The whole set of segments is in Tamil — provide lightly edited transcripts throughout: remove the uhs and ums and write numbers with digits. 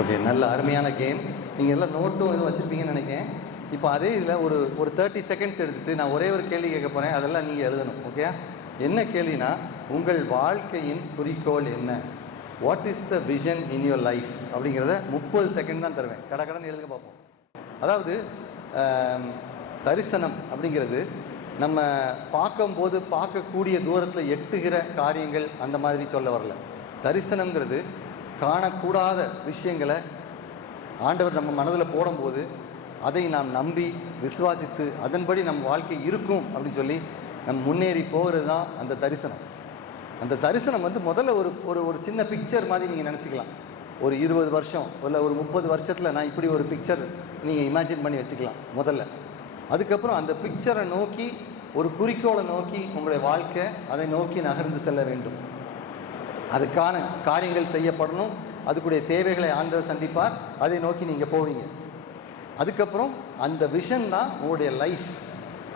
ஓகே, நல்ல அருமையான கேம். நீங்கள் எல்லாம் நோட்டும் எதுவும் வச்சுருப்பீங்கன்னு நினைக்கிறேன். இப்போ அதே இதில் ஒரு 30 செகண்ட்ஸ் எடுத்துகிட்டு நான் ஒரே ஒரு கேள்வி கேட்க போகிறேன். அதெல்லாம் நீங்கள் எழுதணும். ஓகே, என்ன கேள்வினா, உங்கள் வாழ்க்கையின் குறிக்கோள் என்ன? What is the vision in your life அப்படிங்கிறத 30 செகண்ட் தான் தருவேன். கடகடன்னு எழுதுங்க பார்ப்போம். அதாவது தரிசனம் அப்படிங்கிறது நம்ம பார்க்கும்போது பார்க்கக்கூடிய தூரத்தில் எட்டுகிற காரியங்கள் அந்த மாதிரி சொல்ல வரல. தரிசனங்கிறது காணக்கூடாத விஷயங்களை ஆண்டவர் நம்ம மனதில் போடும்போது அதை நாம் நம்பி விசுவாசித்து அதன்படி நம் வாழ்க்கை இருக்கும் அப்படின்னு சொல்லி நம்ம முன்னேறி போகிறது தான் அந்த தரிசனம். அந்த தரிசனம் வந்து முதல்ல ஒரு சின்ன பிக்சர் மாதிரி நீங்கள் நினச்சிக்கலாம். ஒரு 20 வருஷம் இல்லை ஒரு 30 வருஷத்தில் நான் இப்படி ஒரு பிக்சர் நீங்கள் இமேஜின் பண்ணி வச்சுக்கலாம் முதல்ல. அதுக்கப்புறம் அந்த பிக்சரை நோக்கி ஒரு குறிக்கோளை நோக்கி உங்களுடைய வாழ்க்கை அதை நோக்கி நகர்ந்து செல்ல வேண்டும். அதுக்கான காரியங்கள் செய்யப்படணும். அதுக்குடைய தேவைகளை ஆண்டவர் சந்திப்பார். அதை நோக்கி நீங்கள் போவீங்க. அதுக்கப்புறம் அந்த விஷன் தான் உங்களுடைய லைஃப்.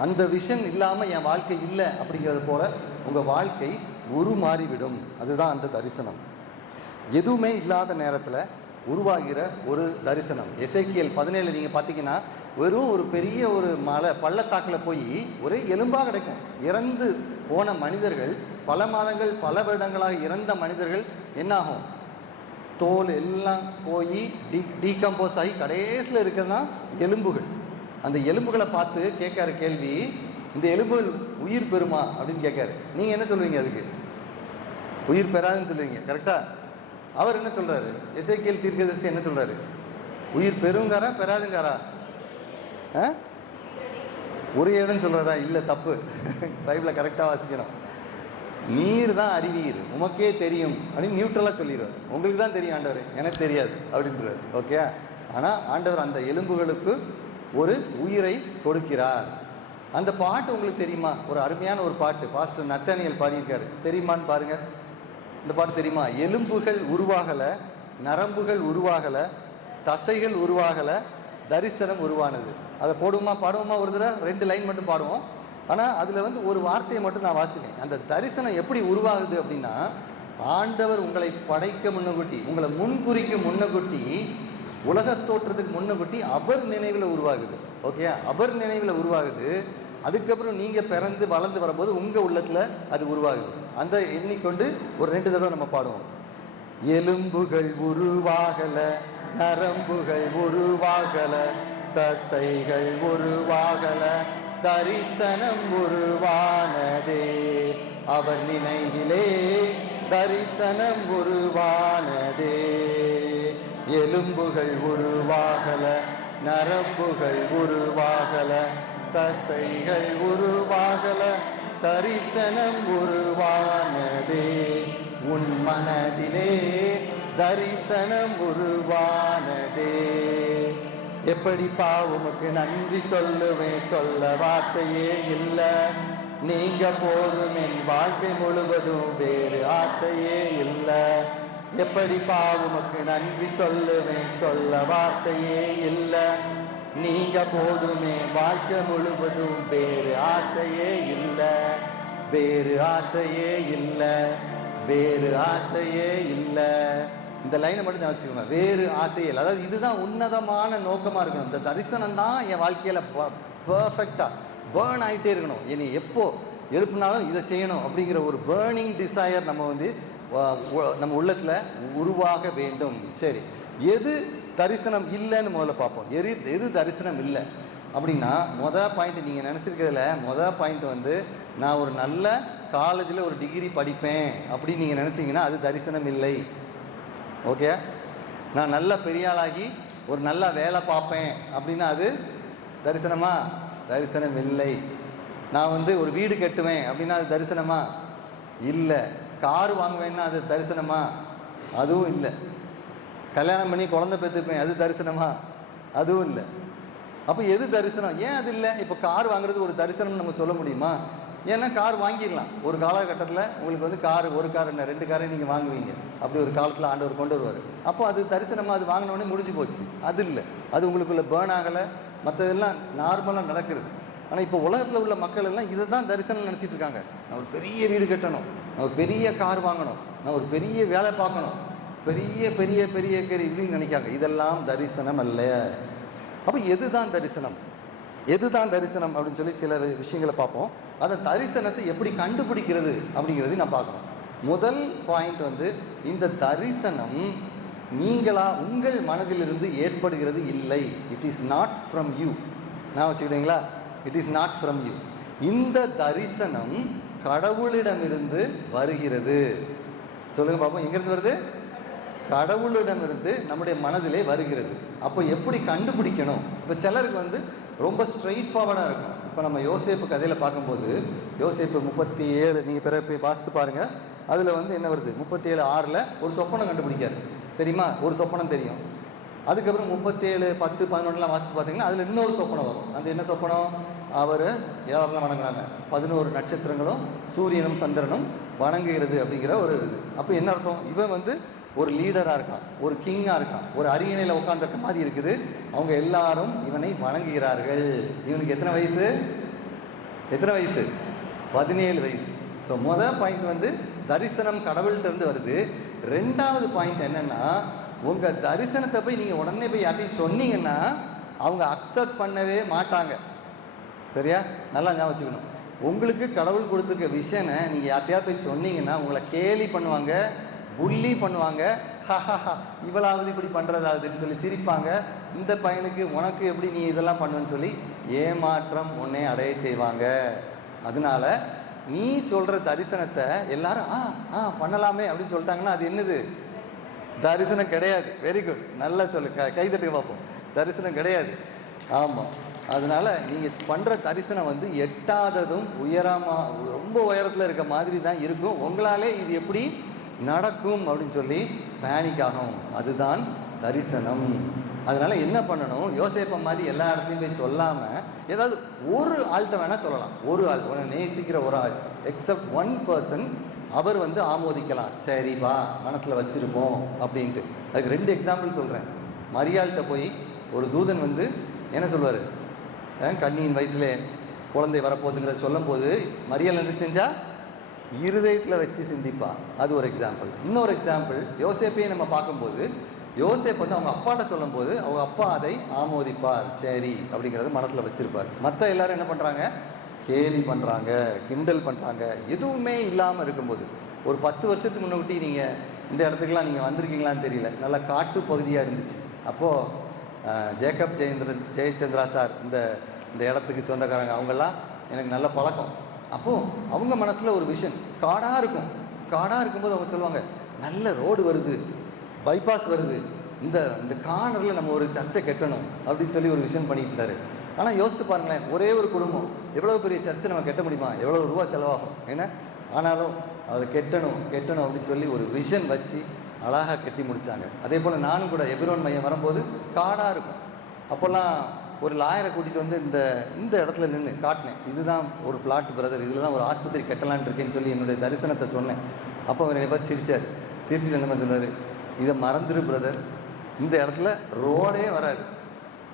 அந்த விஷன் இல்லாமல் என் வாழ்க்கை இல்லை அப்படிங்கிறது போல் உங்கள் வாழ்க்கை உருமாறிவிடும். அதுதான் அந்த தரிசனம். எதுவுமே இல்லாத நேரத்தில் உருவாகிற ஒரு தரிசனம். எசேக்கியேல் 17 நீங்கள் பார்த்தீங்கன்னா, வெறும் ஒரு பெரிய ஒரு மலை பள்ளத்தாக்கில் போய் ஒரே எலும்பாக கிடைக்கும். இறந்து போன மனிதர்கள், பல மாதங்கள் பல வருடங்களாக இறந்த மனிதர்கள் என்னாகும்? தோல் எல்லாம் போய் டீகம்போஸ் ஆகி கடைசியில் இருக்கிறது தான் எலும்புகள். அந்த எலும்புகளை பார்த்து கேட்காரு கேள்வி, இந்த எலும்புகள் உயிர் பெறுமா அப்படின்னு கேட்காரு. நீங்கள் என்ன சொல்லுவீங்க? அதுக்கு உயிர் பெறாதுன்னு சொல்லுவீங்க. கரெக்டாக? அவர் என்ன சொல்கிறாரு? எசேக்கியேல் தீர்க்கதரிசி என்ன சொல்கிறாரு? உயிர் பெறுங்காரா பெறாதுங்காரா? ஒரு இடம்னு சொல்கிறாரா? இல்லை, தப்பு. பைபிளை கரெக்டாக வாசிக்கணும். நீர் தான் அறிவீர், உமக்கே தெரியும் அப்படின்னு நியூட்ரலாக சொல்லிடுவார். உங்களுக்கு தான் தெரியும் ஆண்டவர், எனக்கு தெரியாது அப்படின்றார். ஓகே, ஆனால் ஆண்டவர் அந்த எலும்புகளுக்கு ஒரு உயிரை கொடுக்கிறார். அந்த பாட்டு உங்களுக்கு தெரியுமா? ஒரு அருமையான ஒரு பாட்டு பாஸ்டர் நத்தானியல் பாடியிருக்காரு. தெரியுமான்னு பாருங்கள். இந்த பாட்டு தெரியுமா? எலும்புகள் உருவாகலை, நரம்புகள் உருவாகலை, தசைகள் உருவாகலை, தரிசனம் உருவானது. அதை பாடுவோமா? ஒரு தடவை 2 லைன் மட்டும் பாடுவோம். ஆனால் அதில் வந்து ஒரு வார்த்தையை மட்டும் நான் வாசிக்கிறேன். அந்த தரிசனம் எப்படி உருவாகுது அப்படின்னா, ஆண்டவர் உங்களை படைக்க முன்னகுட்டி, உங்களை முன்குறிக்கு முன்னகுட்டி, உலகத் தோற்றத்துக்கு முன்னகுட்டி அவர் நினைவில் உருவாகுது. ஓகே, அவர் நினைவில் உருவாகுது. அதுக்கப்புறம் நீங்கள் பிறந்து வளர்ந்து வரும்போது உங்கள் உள்ளத்தில் அது உருவாகுது. அந்த எண்ணிக்கொண்டு ஒரு 2 தடவை நம்ம பாடுவோம். எலும்புகள் உருவாகல, நரம்புகள் உருவாகல, தசைகள் உருவாகல, தரிசனம் உருவானதே. அவர் நினைவிலே தரிசனம் உருவானதே. எலும்புகள் உருவாகல, நரம்புகள் உருவாகல, தசைகள் உருவாகல, தரிசனம் உருவானதே. உன் மனதிலே தரிசனம் உருவானதே. எப்படிப்பா உமக்கு நன்றி சொல்லுவேன், சொல்ல வார்த்தையே இல்லை. நீங்க போதும், என் வாழ்க்கை முழுவதும் வேறு ஆசையே இல்லை. எப்படிப்பா உமக்கு நன்றி சொல்லுவேன், சொல்ல வார்த்தையே இல்லை. நீங்க போதுமே, வாழ்க்கை முழுவதும் வேறு ஆசையே இல்லை, வேறு ஆசையே இல்லை, வேறு ஆசையே இல்லை. இந்த லைனை மட்டும் தான் வச்சுக்கோங்க. வேறு ஆசையே இல்லை. அதாவது இதுதான் உன்னதமான நோக்கமாக இருக்கணும். இந்த தரிசனம் தான் என் வாழ்க்கையில் பர்ஃபெக்டாக பேர்ன் ஆகிட்டே இருக்கணும். இனி எப்போ எழுப்புனாலும் இதை செய்யணும் அப்படிங்கிற ஒரு பேர்னிங் டிசையர் நம்ம உள்ளத்தில் உருவாக வேண்டும். சரி, எது தரிசனம் இல்லைன்னு முதல்ல பார்ப்போம். எது தரிசனம் இல்லை அப்படின்னா, மொதல் பாயிண்ட் நீங்கள் நினச்சிருக்கிறதுல பாயிண்ட் வந்து, நான் ஒரு நல்ல காலேஜில் ஒரு டிகிரி படிப்பேன் அப்படின்னு நீங்கள் நினச்சிங்கன்னா அது தரிசனம் இல்லை. ஓகே, நான் நல்ல பெரியாளாகி ஒரு நல்ல வேலை பார்ப்பேன் அப்படின்னா அது தரிசனமா? தரிசனம் இல்லை. நான் வந்து ஒரு வீடு கட்டுவேன் அப்படின்னா அது தரிசனமா? இல்லை. கார் வாங்குவேன்னா அது தரிசனமா? அதுவும் இல்லை. கல்யாணம் பண்ணி குழந்தை பெற்றுப்பேன், அது தரிசனமா? அதுவும் இல்லை. அப்போ எது தரிசனம்? ஏன் அது இல்லை? இப்போ கார் வாங்குறது ஒரு தரிசனம் நம்ம சொல்ல முடியுமா? ஏன்னா கார் வாங்கிடலாம். ஒரு காலகட்டத்தில் உங்களுக்கு வந்து ஒரு கார் என்ன 2 காரை நீங்கள் வாங்குவீங்க. அப்படி ஒரு காலத்தில் ஆண்டவர் கொண்டு வருவார். அப்போ அது தரிசனமாக அது வாங்கினோடனே முடிஞ்சு போச்சு. அது இல்லை. அது உங்களுக்குள்ள பேர்ன் ஆகலை. மற்றதெல்லாம் நார்மலாக நடக்கிறது. ஆனால் இப்போ உலகத்தில் உள்ள மக்கள் எல்லாம் இதை தான் தரிசனம் நினச்சிட்டு இருக்காங்க. நான் ஒரு பெரிய வீடு கட்டணும், நான் ஒரு பெரிய கார் வாங்கணும், நான் ஒரு பெரிய வேலை பார்க்கணும். பெரிய பெரிய பெரிய பெரிய இப்படின்னு நினைக்காங்க. இதெல்லாம் தரிசனம் அல்ல. அப்போ எதுதான் தரிசனம், எதுதான் தரிசனம் அப்படின்னு சொல்லி சில விஷயங்களை பார்ப்போம். அந்த தரிசனத்தை எப்படி கண்டுபிடிக்கிறது அப்படிங்கிறது நான் பார்க்கணும். முதல் பாயிண்ட் வந்து, இந்த தரிசனம் நீங்களா உங்கள் மனதிலிருந்து ஏற்படுகிறது இல்லை. It is not from you. நான் வச்சுக்கிட்டீங்களா? It is not from you. இந்த தரிசனம் கடவுளிடமிருந்து வருகிறது. சொல்லுங்க பார்ப்போம், எங்கிருந்து வருது? கடவுளிடமிருந்து நம்முடைய மனதிலே வருகிறது. அப்போ எப்படி கண்டுபிடிக்கணும்? இப்போ சிலருக்கு வந்து ரொம்ப ஸ்ட்ரெயிட் ஃபார்வர்டாக இருக்கும். இப்போ நம்ம யோசேப்பு கதையில் பார்க்கும்போது, யோசேப்பு 37 நீங்கள் பிறகு போய் வாசித்து பாருங்கள். அதில் வந்து என்ன வருது? 37:6 ஒரு சொப்பனம் கண்டுபிடிக்காது, தெரியுமா? ஒரு சொப்பனம் தெரியும். அதுக்கப்புறம் 37:10-11 வாசித்து பார்த்தீங்கன்னா அதில் இன்னொரு சொப்பனம் வரும். அந்த என்ன சொப்பனம்? அவர் யாரெல்லாம் வணங்குறாங்க? 11 நட்சத்திரங்களும் சூரியனும் சந்திரனும் வணங்குகிறது அப்படிங்கிற ஒரு இது. அப்போ என்ன அர்த்தம்? இவன் வந்து ஒரு லீடராக இருக்கான், ஒரு கிங்காக இருக்கான், ஒரு அரியணையில் உட்காந்துருக்க மாதிரி இருக்குது. அவங்க எல்லாரும் இவனை வணங்குகிறார்கள். இவனுக்கு எத்தனை வயசு? 17 வயசு. ஸோ மொதல் பாயிண்ட் வந்து தரிசனம் கடவுள்கிட்ட இருந்து வருது. ரெண்டாவது பாயிண்ட் என்னன்னா, உங்கள் தரிசனத்தை போய் நீங்கள் உடனே போய் யார்ட்டையும் சொன்னீங்கன்னா அவங்க அக்செப்ட் பண்ணவே மாட்டாங்க. சரியா? நல்லா ஞாபகம் வச்சுக்கணும். உங்களுக்கு கடவுள் கொடுத்துருக்க விஷயனை நீங்கள் யார்ட்டையாவது போய் சொன்னீங்கன்னா உங்களை கேலி பண்ணுவாங்க, புள்ளி பண்ணுவாங்க. இவளாவது இப்படி பண்ணுறதாதுன்னு சொல்லி சிரிப்பாங்க. இந்த பையனுக்கு உனக்கு எப்படி நீ இதெல்லாம் பண்ணுன்னு சொல்லி ஏமாற்றம் உன்னை அடைய செய்வாங்க. அதனால நீ சொல்கிற தரிசனத்தை எல்லாரும் பண்ணலாமே அப்படின்னு சொல்லிட்டாங்கன்னா அது என்னது? தரிசனம் கிடையாது. வெரி குட், நல்லா சொல்லு, கைதட்டி பார்ப்போம். தரிசனம் கிடையாது. ஆமாம். அதனால நீங்கள் பண்ணுற தரிசனம் வந்து எட்டாததும் உயரமாக ரொம்ப உயரத்தில் இருக்க மாதிரி தான் இருக்கும். உங்களாலே இது எப்படி நடக்கும் அப்படின்னு சொல்லி பேனிக் ஆகும். அதுதான் தரிசனம். அதனால என்ன பண்ணணும்? யோசேப்பை மாதிரி எல்லா இடத்துலையும் போய் சொல்லாமல் ஏதாவது ஒரு ஆள்கிட்ட வேணால் சொல்லலாம். ஒரு ஆள், உன்னை நேசிக்கிற ஒரு ஆள், எக்ஸப்ட் ஒன் பர்சன், அவர் வந்து ஆமோதிக்கலாம். சரிப்பா, மனசில் வச்சுருப்போம் அப்படின்ட்டு. அதுக்கு 2 எக்ஸாம்பிள் சொல்கிறேன். மரியாள்கிட்ட போய் ஒரு தூதன் வந்து என்ன சொல்வார்? கண்ணியின் வயிற்றில் குழந்தை வரப்போகுதுங்கிறத சொல்லும் போது மரியாள் என்ன செஞ்சா? இருதயத்தில் வச்சு சிந்திப்பா. அது ஒரு எக்ஸாம்பிள். இன்னொரு எக்ஸாம்பிள், யோசேப்பையும் நம்ம பார்க்கும்போது, யோசேப் வந்து அவங்க அப்பாட்ட சொல்லும் போது அவங்க அப்பா அதை ஆமோதிப்பார், சரி அப்படிங்கிறத மனசில் வச்சுருப்பார். மற்ற எல்லாரும் என்ன பண்ணுறாங்க? கேலி பண்ணுறாங்க, கிண்டல் பண்ணுறாங்க. எதுவுமே இல்லாமல் இருக்கும்போது, ஒரு 10 வருஷத்துக்கு முன்னாடி நீங்கள் இந்த இடத்துக்குலாம் நீங்கள் வந்திருக்கீங்களான்னு தெரியல, நல்ல காட்டு பகுதியாக இருந்துச்சு. அப்போது ஜேக்கப் ஜெயச்சந்திரா சார் இந்த இடத்துக்கு சொந்தக்காரங்க, அவங்கெல்லாம் எனக்கு நல்ல பழக்கம். அப்போது அவங்க மனசில் ஒரு விஷன், காடாக இருக்கும். காடாக இருக்கும்போது அவங்க சொல்லுவாங்க, நல்ல ரோடு வருது, பைபாஸ் வருது, இந்த கார்னரில் நம்ம ஒரு சர்ச்சை கட்டணும் அப்படின்னு சொல்லி ஒரு விஷன் பண்ணிட்டு இருந்தார். ஆனால் யோசித்து பாருங்களேன், ஒரே ஒரு குடும்பம் எவ்வளோ பெரிய சர்ச்சை நம்ம கட்ட முடியுமா? எவ்வளோ ரூபா செலவாகும் என்ன? ஆனாலும் அதை கட்டணும் அப்படின்னு சொல்லி ஒரு விஷன் வச்சு அழகாக கட்டி முடித்தாங்க. அதே போல் நானும் கூட எபிரோன் மையம் வரும்போது காடாக இருக்கும். அப்போல்லாம் ஒரு லாயரை கூட்டிகிட்டு வந்து இந்த இடத்துல நின்று காட்டினேன், இதுதான் ஒரு பிளாட் பிரதர், இதில் தான் ஒரு ஆஸ்பத்திரி கட்டலான் இருக்கேன்னு சொல்லி என்னுடைய தரிசனத்தை சொன்னேன். அப்போ அவர் என்னை பார்த்து சிரித்தார். சிரிச்சுட்டு என்ன சொன்னார்? இதை மறந்துடு பிரதர், இந்த இடத்துல ரோடே வராது,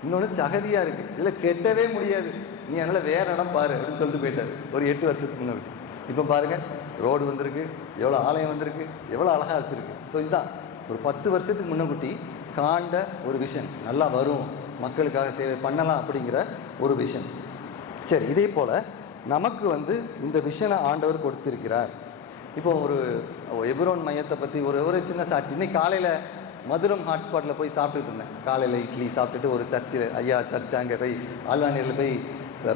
இன்னொன்று சகதியாக இருக்குது, இதில் கெட்டவே முடியாது, நீ அதனால் வேறு இடம் பாரு அப்படின்னு சொல்லிட்டு போயிட்டார் ஒரு 8 வருஷத்துக்கு முன்னாடி. இப்போ பாருங்கள், ரோடு வந்திருக்கு, எவ்வளோ ஆலயம் வந்திருக்கு, எவ்வளோ அழகாக வச்சுருக்கு. ஸோ இதுதான் ஒரு 10 வருஷத்துக்கு முன்னக்கூட்டி காண்ட ஒரு விஷன், நல்லா வரும், மக்களுக்காக சேவை பண்ணலாம் அப்படிங்கிற ஒரு விஷன். சரி, இதே போல் நமக்கு வந்து இந்த விஷனை ஆண்டவர் கொடுத்திருக்கிறார். இப்போ ஒரு எபிரோன் மையத்தை பற்றி ஒரு சின்ன சாட்சி. இன்னைக்கு காலையில் மதுரம் ஹாட்ஸ்பாட்டில் போய் சாப்பிட்டுட்டு இருந்தேன். காலையில் இட்லி சாப்பிட்டுட்டு ஒரு சர்ச்சில், ஐயா சர்ச்சு அங்கே போய் ஆழ்வாணியில் போய்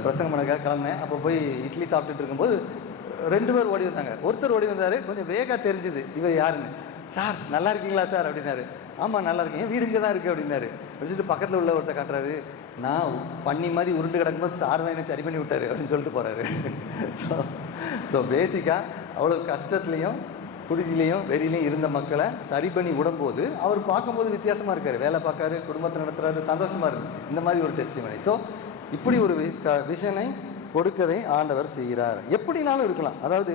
பிரசங்கம் பண்ணக்காக கிளம்புனேன். அப்போ போய் இட்லி சாப்பிட்டுட்டு இருக்கும்போது 2 பேர் ஓடி வந்தாங்க. ஒருத்தர் ஓடி வந்தார், கொஞ்சம் வேகமாக தெரிஞ்சுது இவர் யாருன்னு. சார் நல்லா இருக்கீங்களா சார் அப்படின்னாரு. ஆமாம் நல்லா இருக்கேன், என் வீடு இங்கே தான் இருக்குது அப்படின்னாரு. வச்சுட்டு பக்கத்தில் உள்ள ஒருத்தர் காட்டுறாரு, நான் பண்ணி மாதிரி உருண்டு கிடக்கும்போது சார் தான் என்ன சரி பண்ணி விட்டாரு அப்படின்னு சொல்லிட்டு போகிறாரு. ஸோ பேசிக்காக அவ்வளோ கஷ்டத்துலேயும் குடியிலையும் வெறியிலையும் இருந்த மக்களை சரி பண்ணி விடும்போது அவர் பார்க்கும்போது வித்தியாசமாக இருக்கார், வேலை பார்க்காரு, குடும்பத்தை நடத்துகிறாரு, சந்தோஷமாக இருந்துச்சு. இந்த மாதிரி ஒரு டெஸ்டிமனி. ஸோ இப்படி ஒரு விஷனை கொடுக்கதை ஆண்டவர் செய்கிறார். எப்படினாலும் இருக்கலாம். அதாவது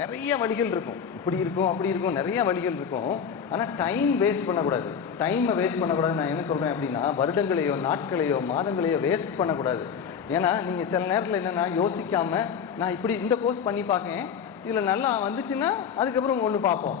நிறைய வழிகள் இருக்கும், இப்படி இருக்கும் அப்படி இருக்கும், நிறைய வழிகள் இருக்கும். ஆனால் டைம் வேஸ்ட் பண்ணக்கூடாது. டைமை வேஸ்ட் பண்ணக்கூடாது. நான் என்ன சொல்கிறேன் அப்படின்னா, வருடங்களையோ நாட்களையோ மாதங்களையோ வேஸ்ட் பண்ணக்கூடாது. ஏன்னா நீங்கள் சில நேரத்தில் என்னென்னா யோசிக்காமல் நான் இப்படி இந்த கோர்ஸ் பண்ணி பார்க்கேன், இதில் நல்லா வந்துச்சுன்னா அதுக்கப்புறம் ஒன்று பார்ப்போம்,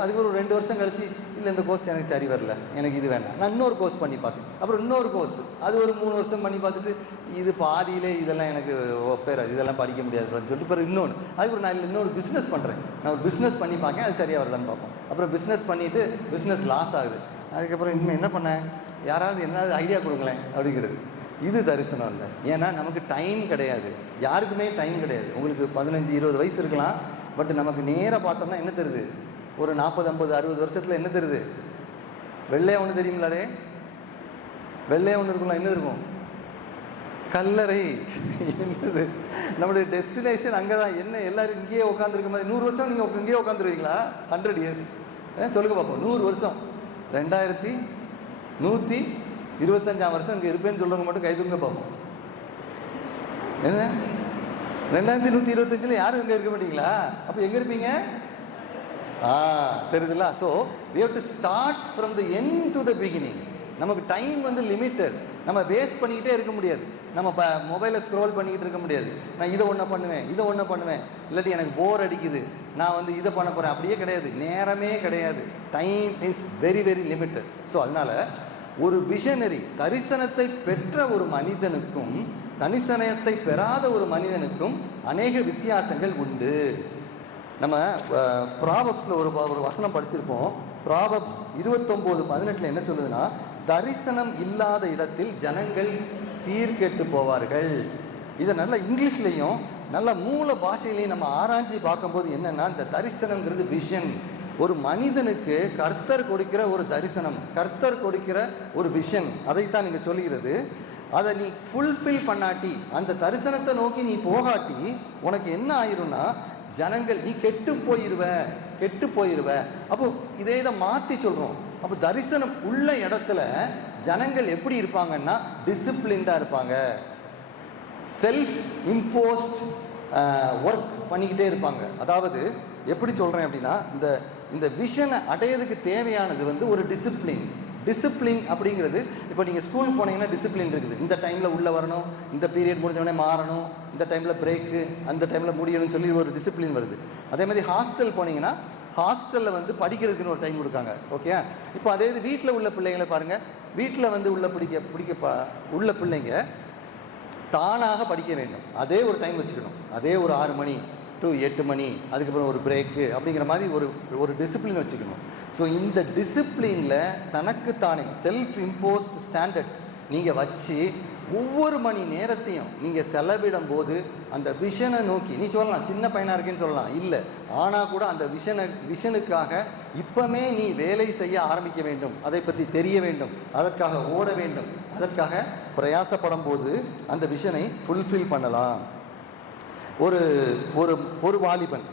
அதுக்கு ஒரு 2 வருஷம் கழிச்சு இல்லை இந்த கோர்ஸ் எனக்கு சரி வரல, எனக்கு இது வேண்டாம், நான் இன்னொரு கோர்ஸ் பண்ணி பார்க்குறேன். அப்புறம் இன்னொரு கோர்ஸ், அது ஒரு 3 வருஷம் பண்ணி பார்த்துட்டு இது பாதியிலே இதெல்லாம் எனக்கு ஒப்பேராது, இதெல்லாம் படிக்க முடியாதுன்னு சொல்லிட்டு பிறகு இன்னொன்று அதுக்கு நான் இன்னொரு பிஸ்னஸ் பண்ணுறேன், நான் ஒரு பிஸ்னஸ் பண்ணி பார்க்கேன், அது சரியாக வருதான்னு பார்ப்போம். அப்புறம் பிஸ்னஸ் பண்ணிவிட்டு பிஸ்னஸ் லாஸ் ஆகுது. அதுக்கப்புறம் இனிமேல் என்ன பண்ணேன், யாராவது என்னாவது ஐடியா கொடுங்களேன் அப்படிங்கிறது. இது தரிசனம் இல்லை. ஏன்னா நமக்கு டைம் கிடையாது, யாருக்குமே டைம் கிடையாது. உங்களுக்கு 15-20 வயசு இருக்கலாம், பட் நமக்கு நேராக பார்த்தோம்னா என்ன தெரியுது, ஒரு 40-50-60 வருஷத்தில் என்ன தெரியுது, வெள்ளையா ஒன்று தெரியுங்களாடே, வெள்ளையா ஒன்று இருக்குங்களா, என்ன இருக்கும், கல்லறை. என்னது நம்மளுடைய டெஸ்டினேஷன் அங்கே தான். என்ன எல்லாரும் இங்கேயே உட்காந்துருக்க மாதிரி 100 வருஷம் நீங்கள் இங்கேயே உட்காந்துருவீங்களா? 100 years சொல்லுங்க பார்ப்போம். 100 வருஷம் 2125ஆம் வருஷம் இங்கே இருப்பேன்னு சொல்கிறவங்க மட்டும் கைதுங்க பார்ப்போம். என்ன 2125 யாரும் இங்கே இருக்க மாட்டீங்களா? அப்போ எங்கே இருப்பீங்க? தெரியுதுல்ல? So we have to start from the end to the beginning. நமக்கு டைம் வந்து லிமிட்டட், நம்ம வேஸ்ட் பண்ணிக்கிட்டே இருக்க முடியாது. நம்ம மொபைலை ஸ்க்ரோல் பண்ணிக்கிட்டு இருக்க முடியாது. நான் இதை ஒன்று பண்ணுவேன், இதை ஒன்று பண்ணுவேன், இல்லாட்டி எனக்கு போர் அடிக்குது, நான் வந்து இதை பண்ண போகிறேன், அப்படியே கிடையாது. நேரமே கிடையாது. Time is very very limited. So அதனால் ஒரு விஷனரி, தரிசனத்தை பெற்ற ஒரு மனிதனுக்கும் தரிசனத்தை பெறாத ஒரு மனிதனுக்கும் அநேக வித்தியாசங்கள் உண்டு. நம்ம ப்ராவப்ஸில் ஒரு வசனம் படிச்சிருப்போம். ப்ராவப்ஸ் 29:18 என்ன சொல்லுதுன்னா, தரிசனம் இல்லாத இடத்தில் ஜனங்கள் சீர்கெட்டு போவார்கள். இதை நல்லா இங்கிலீஷ்லையும் நல்ல மூல பாஷையிலையும் நம்ம ஆராய்ச்சி பார்க்கும்போது என்னன்னா, இந்த தரிசனங்கிறது விஷன். ஒரு மனிதனுக்கு கர்த்தர் கொடுக்கிற ஒரு தரிசனம், கர்த்தர் கொடுக்கிற ஒரு விஷன், அதைத்தான் நீங்க சொல்லுகிறது. அதை நீ ஃபுல்ஃபில் பண்ணாட்டி, அந்த தரிசனத்தை நோக்கி நீ போகாட்டி உனக்கு என்ன ஆயிரும்னா, ஜனங்கள் நீ கெட்டு போயிருவ. அப்போ இதே இதை மாற்றி சொல்கிறோம். அப்போ தரிசனம் உள்ள இடத்துல ஜனங்கள் எப்படி இருப்பாங்கன்னா, டிசிப்ளின்டாக இருப்பாங்க, செல்ஃப் இம்போஸ்ட் ஒர்க் பண்ணிக்கிட்டே இருப்பாங்க. அதாவது எப்படி சொல்கிறேன் அப்படின்னா, இந்த விஷனை அடையிறதுக்கு தேவையானது வந்து ஒரு டிசிப்ளின் அப்படிங்கிறது. இப்போ நீங்கள் ஸ்கூல் போனீங்கன்னா டிசிப்ளின் இருக்குது. இந்த டைமில் உள்ளே வரணும், இந்த பீரியட் முடிஞ்சவொடனே மாறணும், இந்த டைமில் பிரேக்கு, அந்த டைமில் முடியணும்னு சொல்லி ஒரு டிசிப்ளின் வருது. அதே மாதிரி ஹாஸ்டல் போனீங்கன்னா ஹாஸ்டலில் வந்து படிக்கிறதுக்குன்னு ஒரு டைம் கொடுக்காங்க. ஓகே, இப்போ அதே இது வீட்டில் உள்ள பிள்ளைங்களை பாருங்கள். வீட்டில் வந்து உள்ள பிள்ளைங்க தானாக படிக்க வேண்டும். அதே ஒரு டைம் வச்சுக்கணும். அதே ஒரு 6 மணி டு 8 மணி, அதுக்கப்புறம் ஒரு பிரேக்கு அப்படிங்கிற மாதிரி ஒரு டிசிப்ளின் வச்சுக்கணும். ஸோ இந்த டிசிப்ளினில் தனக்குத்தானே செல்ஃப் இம்போஸ்ட் ஸ்டாண்டர்ட்ஸ் நீங்கள் வச்சு ஒவ்வொரு மணி நேரத்தையும் நீங்கள் செலவிடும் போது அந்த விஷனை நோக்கி, நீ சொல்லலாம் சின்ன பையனாக இருக்கேன்னு சொல்லலாம், இல்லை, ஆனால் கூட அந்த விஷனுக்காக இப்போமே நீ வேலை செய்ய ஆரம்பிக்க வேண்டும், அதை பற்றி தெரிய வேண்டும், அதற்காக ஓட வேண்டும், அதற்காக பிரயாசப்படும் போது அந்த விஷனை ஃபுல்ஃபில் பண்ணலாம். ஒரு வாலிபன்,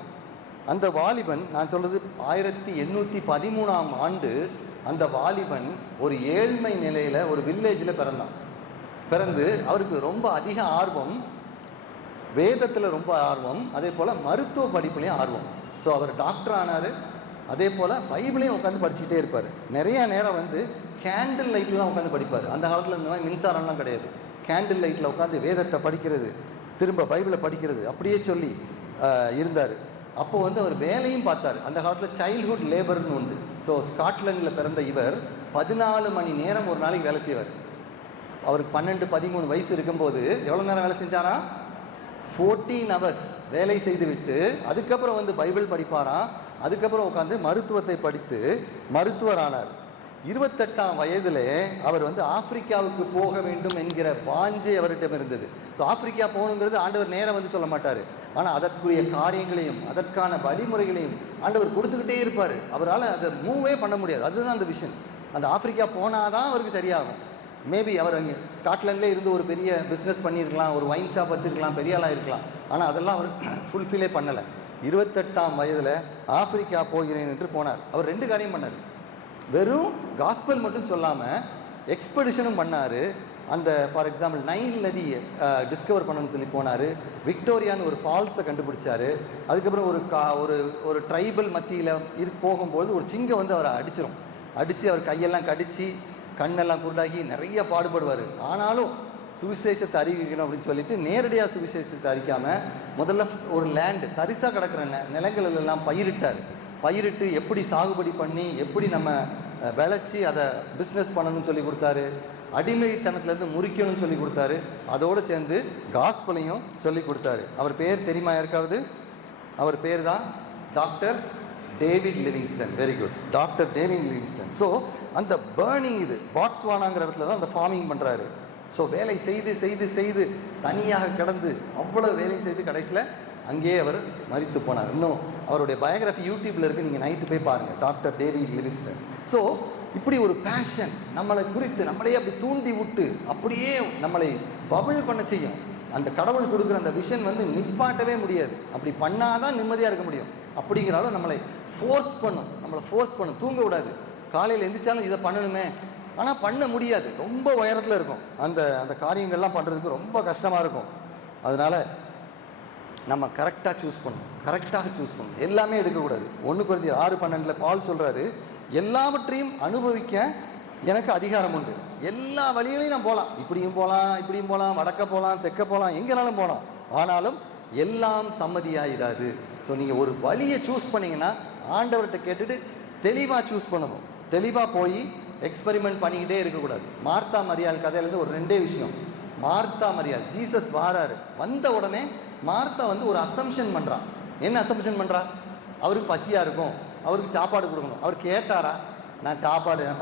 அந்த வாலிபன், நான் சொல்றது 1813ஆம் ஆண்டு, அந்த வாலிபன் ஒரு ஏழ்மை நிலையில் ஒரு வில்லேஜில் பிறந்து அவருக்கு ரொம்ப அதிக ஆர்வம், வேதத்தில் ரொம்ப ஆர்வம், அதே போல் மருத்துவ படிப்புலையும் ஆர்வம். ஸோ அவர் டாக்டர் ஆனார். அதே போல் பைபிளையும் உட்காந்து படிச்சுக்கிட்டே இருப்பார். நிறைய நேரம் வந்து கேண்டில் லைட்டில் தான் உட்காந்து படிப்பார். அந்த காலத்தில் இந்த மாதிரி மின்சாரம்லாம் கிடையாது. கேண்டில் லைட்டில் உட்காந்து வேதத்தை படிக்கிறது, திரும்ப பைபிளை படிக்கிறது, அப்படியே சொல்லி இருந்தார். அப்போ வந்து அவர் வேலையும் பார்த்தார். அந்த காலத்தில் சைல்ட்ஹுட் லேபர்னு உண்டு. ஸோ ஸ்காட்லாண்டில் பிறந்த இவர் 14 மணி நேரம் ஒரு நாளைக்கு வேலை செய்வார். அவருக்கு 12-13 வயசு இருக்கும்போது எவ்வளோ நேரம் வேலை செஞ்சாராம்? 14 hours வேலை செய்து விட்டு அதுக்கப்புறம் வந்து பைபிள் படிப்பாராம். அதுக்கப்புறம் உட்காந்து மருத்துவத்தை படித்து மருத்துவர் ஆனார். 28ஆம் வயதிலே அவர் வந்து ஆப்பிரிக்காவுக்கு போக வேண்டும் என்கிற வாஞ்சை அவரிடம் இருந்தது. ஸோ ஆப்பிரிக்கா போகணுங்கிறது ஆண்டவர் நேரம் வந்து சொல்ல மாட்டார். ஆனால் அதற்குரிய காரியங்களையும் அதற்கான வழிமுறைகளையும் ஆண்டவர் கொடுத்துக்கிட்டே இருப்பார். அவரால் அதை மூவே பண்ண முடியாது. அதுதான் அந்த விஷன். அந்த ஆப்பிரிக்கா போனால் தான் அவருக்கு சரியாகும். மேபி அவர் அங்கே ஸ்காட்லாண்டிலே இருந்து ஒரு பெரிய பிஸ்னஸ் பண்ணியிருக்கலாம், ஒரு ஒயின் ஷாப் வச்சுருக்கலாம், பெரிய ஆளாக இருக்கலாம். ஆனால் அதெல்லாம் அவர் ஃபுல்ஃபில்லே பண்ணலை. 28ஆம் வயதில் ஆப்பிரிக்கா போகிறேன் என்று போனார். அவர் 2 காரியம் பண்ணார். வெறும் காஸ்பல் மட்டும் சொல்லாமல் எக்ஸ்பெடிஷனும் பண்ணார். அந்த ஃபார் எக்ஸாம்பிள் நைல் நதி டிஸ்கவர் பண்ணணும்னு சொல்லி போனார். விக்டோரியான்னு ஒரு ஃபால்ஸை கண்டுபிடிச்சார். அதுக்கப்புறம் ஒரு ட்ரைபல் மத்தியில் போகும்போது ஒரு சிங்கம் வந்து அவரை அடித்து அவர் கையெல்லாம் கடித்து கண்ணெல்லாம் குருடாகி நிறைய பாடுபடுவார். ஆனாலும் சுவிசேஷத்தை அறிவிக்கணும் அப்படின்னு சொல்லிட்டு நேரடியாக சுவிசேஷத்தை அறிக்காமல் முதல்ல ஒரு லேண்டு தரிசாக கிடக்கிற நிலங்களெல்லாம் பயிரிட்டார். பயிரிட்டு எப்படி சாகுபடி பண்ணி எப்படி நம்ம விளைச்சி அதை பிஸ்னஸ் பண்ணணும்னு சொல்லி கொடுத்தாரு. அடிமைத்தனத்துலேருந்து முறிக்கணும்னு சொல்லி கொடுத்தாரு. அதோடு சேர்ந்து காஸ்பலையும் சொல்லி கொடுத்தாரு. அவர் பேர் தெரியுமா யாருக்காவது? அவர் பேர் தான் doctor David Livingstone. Very good, doctor David Livingstone. So அந்த பேர்னிங், இது பாட்ஸ்வானாங்கிற இடத்துல தான் அந்த ஃபார்மிங் பண்ணுறாரு. ஸோ வேலை செய்து செய்து செய்து தனியாக கிடந்து அவ்வளோ வேலை செய்து கடைசியில் அங்கேயே அவர் மரித்து போனார். இன்னும் அவருடைய பயோகிராஃபி யூடியூப்பில் இருக்குது, நீங்கள் நைட்டு போய் பாருங்கள், டாக்டர் டேவிட் லிவிங்ஸ்டன். ஸோ இப்படி ஒரு பேஷன் நம்மளை குறித்து நம்மளையே அப்படி தூண்டி விட்டு அப்படியே நம்மளை பபிள் பண்ண செய்யும். அந்த கடவுள் கொடுக்குற அந்த விஷன் வந்து நிப்பாட்டவே முடியாது. அப்படி பண்ணாதான் நிம்மதியாக இருக்க முடியும். அப்படிங்கிறாலும் நம்மளை ஃபோர்ஸ் பண்ணும், நம்மளை ஃபோர்ஸ் பண்ணும், தூங்க விடாது. காலையில் எந்திரிச்சாலும் இதை பண்ணணுமே, ஆனால் பண்ண முடியாது. ரொம்ப உயரத்தில் இருக்கும். அந்த அந்த காரியங்கள்லாம் பண்ணுறதுக்கு ரொம்ப கஷ்டமாக இருக்கும். அதனால் நம்ம கரெக்டாக சூஸ் பண்ணணும், கரெக்டாக சூஸ் பண்ணணும். எல்லாமே எடுக்கக்கூடாது. 1 Corinthians 6:12 பால் சொல்கிறாரு, எல்லாவற்றையும் அனுபவிக்க எனக்கு அதிகாரம் உண்டு. எல்லா வழிகளையும் நான் போகலாம், இப்படியும் போகலாம், வடக்க போகலாம், தெற்க போகலாம், எங்கேனாலும் போகலாம். ஆனாலும் எல்லாம் சம்மதியாயிடாது. ஸோ நீங்கள் ஒரு வழியை சூஸ் பண்ணிங்கன்னா ஆண்டவர்கிட்ட கேட்டுட்டு தெளிவாக சூஸ் பண்ணணும். தெளிவாக போய் எக்ஸ்பெரிமெண்ட் பண்ணிக்கிட்டே இருக்கக்கூடாது. மார்த்தா மரியாள் கதையிலேருந்து ஒரு 2 விஷயம். மார்த்தா மரியாள், ஜீசஸ் வாராரு, வந்த உடனே மார்த்தா வந்து ஒரு அசம்ஷன் பண்ணுறான். என்ன அசம்ஷன் பண்ணுறா? அவருக்கு பசியாக இருக்கும், அவருக்கு சாப்பாடு கொடுக்கணும். அவர் கேட்டாரா? நான்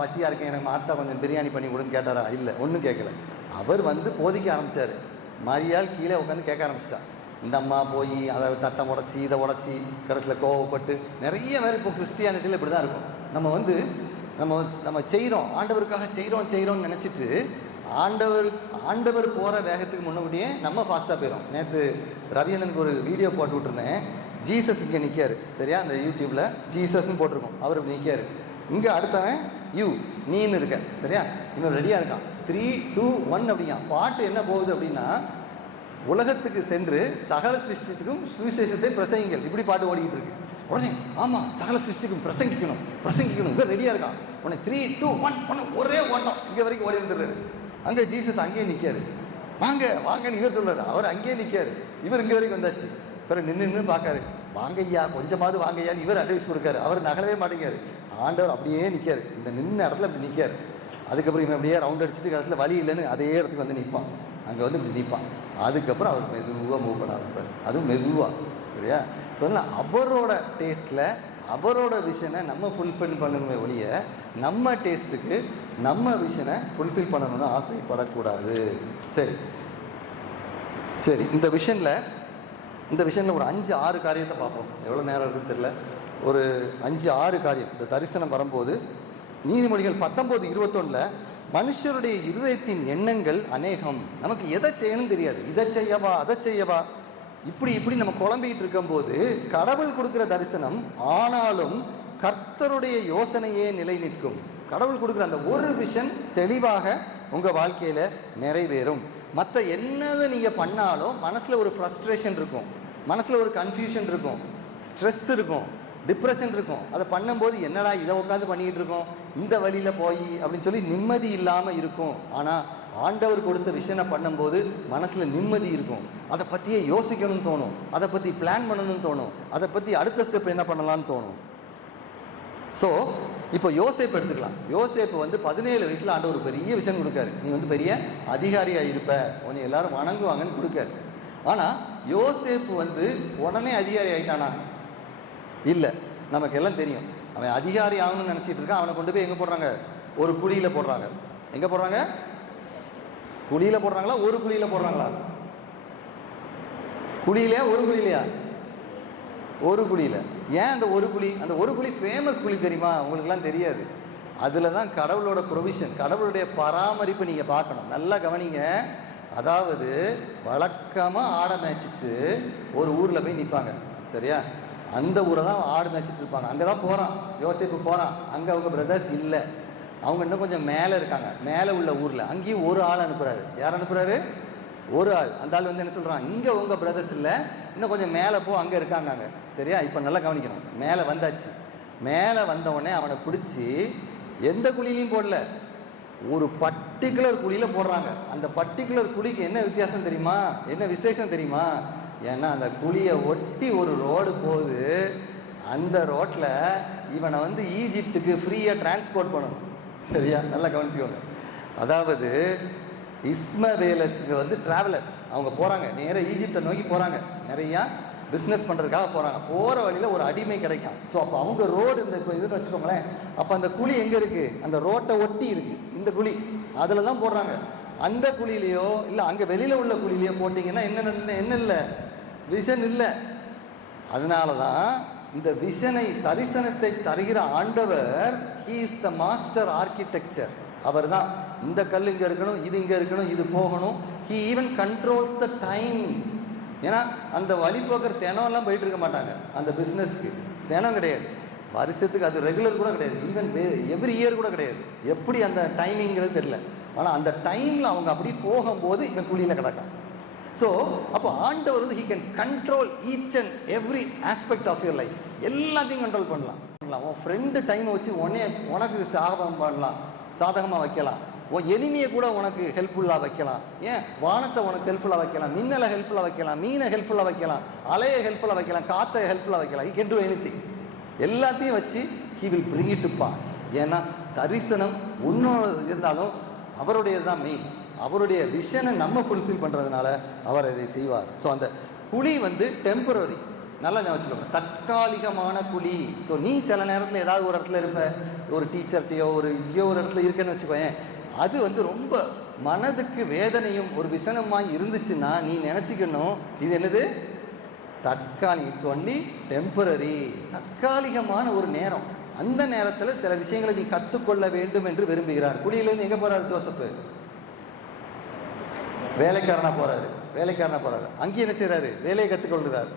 பசியாக இருக்கேன், எனக்கு மார்த்தா கொஞ்சம் பிரியாணி பண்ணி கொடுன்னு கேட்டாரா? இல்லை, ஒன்றும் கேட்கல. அவர் வந்து போதிக்க ஆரம்பித்தார். மரியாள் கீழே உட்காந்து கேட்க ஆரம்பிச்சிட்டா. இந்த அம்மா போய் அதை தட்டம் உடச்சி இதை உடச்சி கடைசியில் கோவப்பட்டு நிறைய பேர் இப்போ கிறிஸ்டியானிட்டியில் இப்படி தான் இருக்கும். நம்ம வந்து நம்ம செய்கிறோம், ஆண்டவருக்காக செய்கிறோம்னு நினச்சிட்டு ஆண்டவர் போகிற வேகத்துக்கு முன்னாடியே நம்ம ஃபாஸ்ட்டாக போயிடும். நேற்று ரவியனுக்கு ஒரு வீடியோ போட்டு விட்டுருந்தேன். ஜீசஸ் இங்கே நிற்காரு, சரியா? அந்த யூடியூப்பில் ஜீசஸ்ன்னு போட்டிருக்கோம். அவர் இப்படி நிற்காரு. இங்கே அடுத்தவன் நீன்னு இருக்க, சரியா? இன்னும் ரெடியாக இருக்கான். 3, 2, 1 அப்படிங்க. பாட்டு என்ன போகுது அப்படின்னா, உலகத்துக்கு சென்று சகல சிருஷ்டித்துக்கும் சுவிசேஷத்தை பிரசங்கிங்கள், இப்படி பாட்டு ஓடிக்கிட்டு இருக்கு. உடனே ஆமாம், சகல சிருஷ்டிக்கும் பிரசங்கிக்கணும் இங்கே ரெடியாக இருக்கான். உடனே 3, 2, 1 ஒரே ஓட்டம் இங்கே வரைக்கும் ஓடி வந்துடுறாரு. அங்கே ஜீசஸ் அங்கேயே நிற்காரு. வாங்கன்னு இவர் சொல்கிறாரு, அவர் அங்கேயே நிற்காரு. இவர் இங்கே வரைக்கும் வந்தாச்சு. பிறகு நின்று பார்க்காரு, வாங்கய்யா கொஞ்சமாவது வாங்கய்யான்னு இவர் அட்வைஸ் கொடுக்காரு. அவர் நகலவே மாட்டேங்காரு. ஆண்டவர் அப்படியே நிற்காரு, இந்த நின்ன இடத்துல இப்படி நிற்காரு. அதுக்கப்புறம் இவன் அப்படியே ரவுண்ட் அடிச்சுட்டு கடைசியில் வழி இல்லைன்னு அதே இடத்துக்கு வந்து நிற்பான். அங்கே வந்து இப்படி நிற்பான். அதுக்கப்புறம் அவர் மெதுவாக மூவ் பண்ண ஆரம்பிப்பார். அதுவும் மெதுவாக, சரியா? சொல்லலாம், அவரோட டேஸ்ட்டில் அவரோட விஷனை நம்ம ஃபுல்ஃபில் பண்ணணுமே ஒழிய நம்ம டேஸ்ட்டுக்கு நம்ம விஷனை ஃபுல்ஃபில் பண்ணணும்னு ஆசைப்படக்கூடாது. சரி இந்த விஷனில் ஒரு 5-6 காரியத்தை பார்ப்போம். எவ்வளோ நேரம் இருக்குன்னு தெரியல. ஒரு 5-6 காரியம் இந்த தரிசனம் வரும்போது. நீதிமொழிகள் 19:21 மனுஷருடைய இருதயத்தின் எண்ணங்கள் அநேகம். நமக்கு எதை செய்யணும்னு தெரியாது. இதை செய்யவா அதை செய்யவா இப்படி நம்ம குழம்பிக்கிட்டு இருக்கும்போது கடவுள் கொடுக்குற தரிசனம் ஆனாலும் கர்த்தருடைய யோசனையே நிலை நிற்கும். கடவுள் கொடுக்குற அந்த ஒரு விஷன் தெளிவாக உங்கள் வாழ்க்கையில் நிறைவேறும். மற்ற என்னதை நீங்கள் பண்ணாலும் மனசில் ஒரு ஃப்ரஸ்ட்ரேஷன் இருக்கும், மனசில் ஒரு கன்ஃபியூஷன் இருக்கும், ஸ்ட்ரெஸ் இருக்கும், டிப்ரெஷன் இருக்கும். அதை பண்ணும்போது என்னடா இதை உட்காந்து பண்ணிக்கிட்டு இருக்கோம், இந்த வழியில் போய் அப்படின்னு சொல்லி நிம்மதி இல்லாமல் இருக்கும். ஆனால் ஆண்டவர் கொடுத்த விஷனை பண்ணும்போது மனசில் நிம்மதி இருக்கும். அதை பற்றியே யோசிக்கணும்னு தோணும், அதை பற்றி பிளான் பண்ணணும்னு தோணும், அதை பற்றி அடுத்த ஸ்டெப் என்ன பண்ணலான்னு தோணும். ஸோ இப்போ யோசேப்பு எடுத்துக்கலாம். யோசேப்பு வந்து 17 வயசில் ஆண்டவர் ஒரு பெரிய விஷயம் கொடுக்காரு. நீ வந்து பெரிய அதிகாரியாக இருப்ப, உன்னை எல்லாரும் வணங்குவாங்கன்னு கொடுக்காரு. ஆனால் யோசேப்பு வந்து உடனே அதிகாரி ஆகிட்டானா? இல்லை. நமக்கு எல்லாம் தெரியும், அவன் அதிகாரி ஆகணும்னு நினச்சிட்டு இருக்கான். அவனை கொண்டு போய் எங்கே போடுறாங்க? ஒரு குழியில் போடுறாங்க. எங்கே போடுறாங்க? குழியில் போடுறாங்களா, ஒரு குழியில் போடுறாங்களா? குழியிலையா, ஒரு குழியிலையா? ஒரு குழியில். ஏன் அந்த ஒரு குழி? அந்த ஒரு குழி ஃபேமஸ் குழி தெரியுமா? உங்களுக்குலாம் தெரியாது. அதில் தான் கடவுளோட ப்ரொவிஷன், கடவுளுடைய பராமரிப்பு நீங்கள் பார்க்கணும். நல்லா கவனிங்க. அதாவது வழக்கமாக ஆடை மேய்ச்சிட்டு ஒரு ஊரில் போய் நிற்பாங்க, சரியா? அந்த ஊரை தான் ஆடு மேய்ச்சிட்டு இருப்பாங்க. அங்கே தான் போகிறான் யோசேப்பு, போகிறான். அங்கே அவங்க பிரதர்ஸ் இல்லை, அவங்க இன்னும் கொஞ்சம் மேலே இருக்காங்க. மேலே உள்ள ஊரில் அங்கேயும் ஒரு ஆள் அனுப்புகிறாரு. யார் அனுப்புகிறாரு? ஒரு ஆள். அந்த ஆள் வந்து என்ன சொல்கிறான், இங்கே உங்கள் பிரதர்ஸ் இல்லை, இன்னும் கொஞ்சம் மேலே போ, அங்கே இருக்காங்க அங்கே, சரியா? இப்போ நல்லா கவனிக்கணும். மேலே வந்தாச்சு. மேலே வந்தவுடனே அவனை பிடிச்சி எந்த குழியிலையும் போடல, ஒரு பர்டிகுலர் குழியில் போடுறாங்க. அந்த பர்டிகுலர் குழிக்கு என்ன வித்தியாசம் தெரியுமா, என்ன விசேஷம் தெரியுமா? ஏன்னா அந்த குழியை ஒட்டி ஒரு ரோடு போகுது. அந்த ரோட்டில் இவனை வந்து ஈஜிப்டுக்கு ஃப்ரீயாக டிரான்ஸ்போர்ட் பண்ணணும். சரியா, நல்லா கவனிச்சுக்கோங்க. அதாவது இஸ்மவேலர்ஸுக்கு வந்து டிராவலர்ஸ், அவங்க போகிறாங்க நேராக ஈஜிப்டை நோக்கி போகிறாங்க, நிறையா பிஸ்னஸ் பண்ணுறதுக்காக போகிறாங்க. போகிற வழியில் ஒரு அடிமை கிடைக்கும். ஸோ அப்போ அவங்க ரோடு இந்த இப்போ இதுன்னு வச்சுக்கோங்களேன், அப்போ அந்த குழி எங்கே இருக்குது? அந்த ரோட்டை ஒட்டி இருக்குது இந்த குழி, அதில் தான் போடுறாங்க. அந்த குழியிலையோ இல்லை அங்கே வெளியில் உள்ள குழியிலையோ போட்டிங்கன்னா என்ன இல்லை, விஷன் இல்லை. அதனால தான் இந்த விஷனை, தரிசனத்தை தருகிற ஆண்டவர், he is the master architecture. அவர் தான் இந்த கல் இங்கே இருக்கணும், இது இங்கே இருக்கணும், இது போகணும். He even controls the time. ஏன்னா அந்த வழிபோக்கர் தினம்லாம் போயிட்டு இருக்க மாட்டாங்க. அந்த பிஸ்னஸ்க்கு தினம் கிடையாது, வருஷத்துக்கு அது ரெகுலர் கூட கிடையாது, ஈவன் எவ்ரி இயர் கூட கிடையாது. எப்படி அந்த டைமிங்கிறது தெரியல. ஆனால் அந்த டைமில் அவங்க அப்படி போகும்போது இந்த குழியில் கிடக்கும். ஸோ அப்போ ஆண்டவர் வந்து he can control each and every aspect of your life. எல்லாத்தையும் கண்ட்ரோல் பண்ணலாம். உன் ஃப்ரெண்டு டைமை வச்சு உனக்கு சாதகம் பண்ணலாம், சாதகமாக வைக்கலாம். உன் எனிமையை கூட உனக்கு ஹெல்ப்ஃபுல்லாக வைக்கலாம். ஏன், வானத்தை உனக்கு ஹெல்ப்ஃபுல்லாக வைக்கலாம், மின்னலை ஹெல்ப்ஃபுல்லாக வைக்கலாம், மீனை ஹெல்ப்ஃபுல்லாக வைக்கலாம், அலையை ஹெல்ப்ஃபுல்லாக வைக்கலாம், காற்றை ஹெல்ப்ஃபுல்லாக வைக்கலாம். He can do anything. எல்லாத்தையும் வச்சு he will bring it to pass. ஏன்னா தரிசனம் உன்னோட இருந்தாலும் அவருடையது தான் மெயின். அவருடைய விஷனை நம்ம ஃபுல்ஃபில் பண்ணுறதுனால அவர் இதை செய்வார். ஸோ அந்த குழி வந்து டெம்பரரி, நல்லா ஞாபகம், தற்காலிகமான குழி. ஸோ நீ சில நேரத்தில் ஏதாவது ஒரு இடத்துல இருப்ப, ஒரு டீச்சர்கிட்டையோ ஒரு இடத்துல இருக்கேன்னு வச்சுக்கோயேன், அது வந்து ரொம்ப மனதுக்கு வேதனையும் ஒரு விசனமாக இருந்துச்சுன்னா நீ நினச்சிக்கணும், இது என்னது, தற்காலிகம். இட்ஸ் ஒன்லி டெம்பரரி, தற்காலிகமான ஒரு நேரம். அந்த நேரத்தில் சில விஷயங்களை நீ கற்றுக்கொள்ள வேண்டும் என்று விரும்புகிறார். குழியிலேருந்து எங்கே போகிறாரு ஜோசப்பு? வேலைக்காரனாக போகிறாரு. அங்கேயும் என்ன செய்கிறாரு? வேலையை கற்றுக்கொள்கிறார்.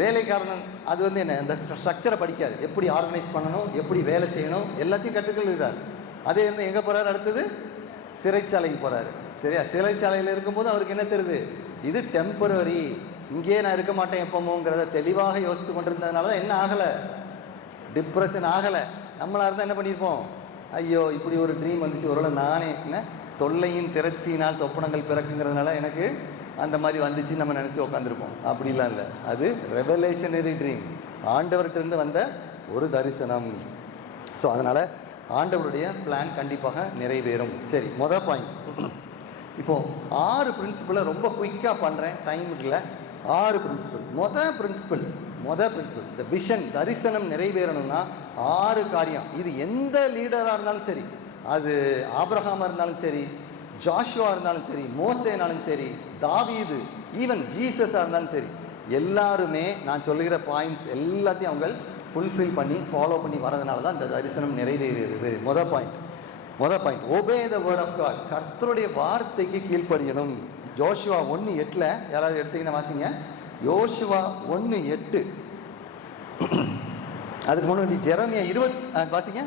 வேலைக்காரன் அது வந்து என்ன, அந்த ஸ்ட்ரக்சரை படிக்காது, எப்படி ஆர்கனைஸ் பண்ணணும், எப்படி வேலை செய்யணும், எல்லாத்தையும் கற்றுக்கொள்கிறார். அதே வந்து எங்கே போகிறாரு? அடுத்தது சிறைச்சாலைக்கு போகிறாரு. சரியா, சிறைச்சாலையில் இருக்கும்போது அவருக்கு என்ன தெரியுது, இது டெம்பரரி, இங்கே நான் இருக்க மாட்டேன் எப்போமோங்கிறத தெளிவாக யோசித்து கொண்டிருந்ததுனால தான் என்ன ஆகலை, டிப்ரெஷன் ஆகலை. நம்மளாக இருந்தால் என்ன பண்ணியிருப்போம், ஐயோ இப்படி ஒரு ட்ரீம் வந்துச்சு, ஒருவேளை நானே என்ன தொல்லையின் திரட்சியினால் சொப்பனங்கள் பிறக்குங்கிறதுனால எனக்கு அந்த மாதிரி வந்துச்சு நம்ம நினச்சி உட்காந்துருப்போம். அப்படிலாம் இல்லை, அது ரெவலேஷனரி ட்ரீம், ஆண்டவர்கிட்டருந்து வந்த ஒரு தரிசனம். ஸோ அதனால் ஆண்டவருடைய பிளான் கண்டிப்பாக நிறைவேறும். சரி, மொதல் பாயிண்ட். இப்போது 6 பிரின்சிபலை ரொம்ப குயிக்காக பண்ணுறேன், டைம் இல்லை. 6 பிரின்சிபல். மொதல் பிரின்சிபல் இந்த விஷன், தரிசனம் நிறைவேறணும்னா 6 காரியம். இது எந்த லீடராக இருந்தாலும் சரி, அது ஆபிரகாமாக இருந்தாலும் சரி, ஜாஷுவா இருந்தாலும் சரி, மோசேனாலும் சரி, தாவீது, ஈவன் ஜீசஸாக இருந்தாலும் சரி, எல்லாருமே நான் சொல்லுகிற பாயிண்ட்ஸ் எல்லாத்தையும் அவங்க ஃபுல்ஃபில் பண்ணி ஃபாலோ பண்ணி வரதுனால தான் இந்த தரிசனம் நிறைவேறுகிறது. மொதல் point obey the word of God. கர்த்தருடைய வார்த்தைக்கு கீழ்ப்படியணும். யோசுவா 1:8 யாராவது எடுத்தீங்கன்னா வாசிங்க. யோசுவா 1:8. அதுக்கு முன்னாடி ஜெரமியா 20 வாசிங்க.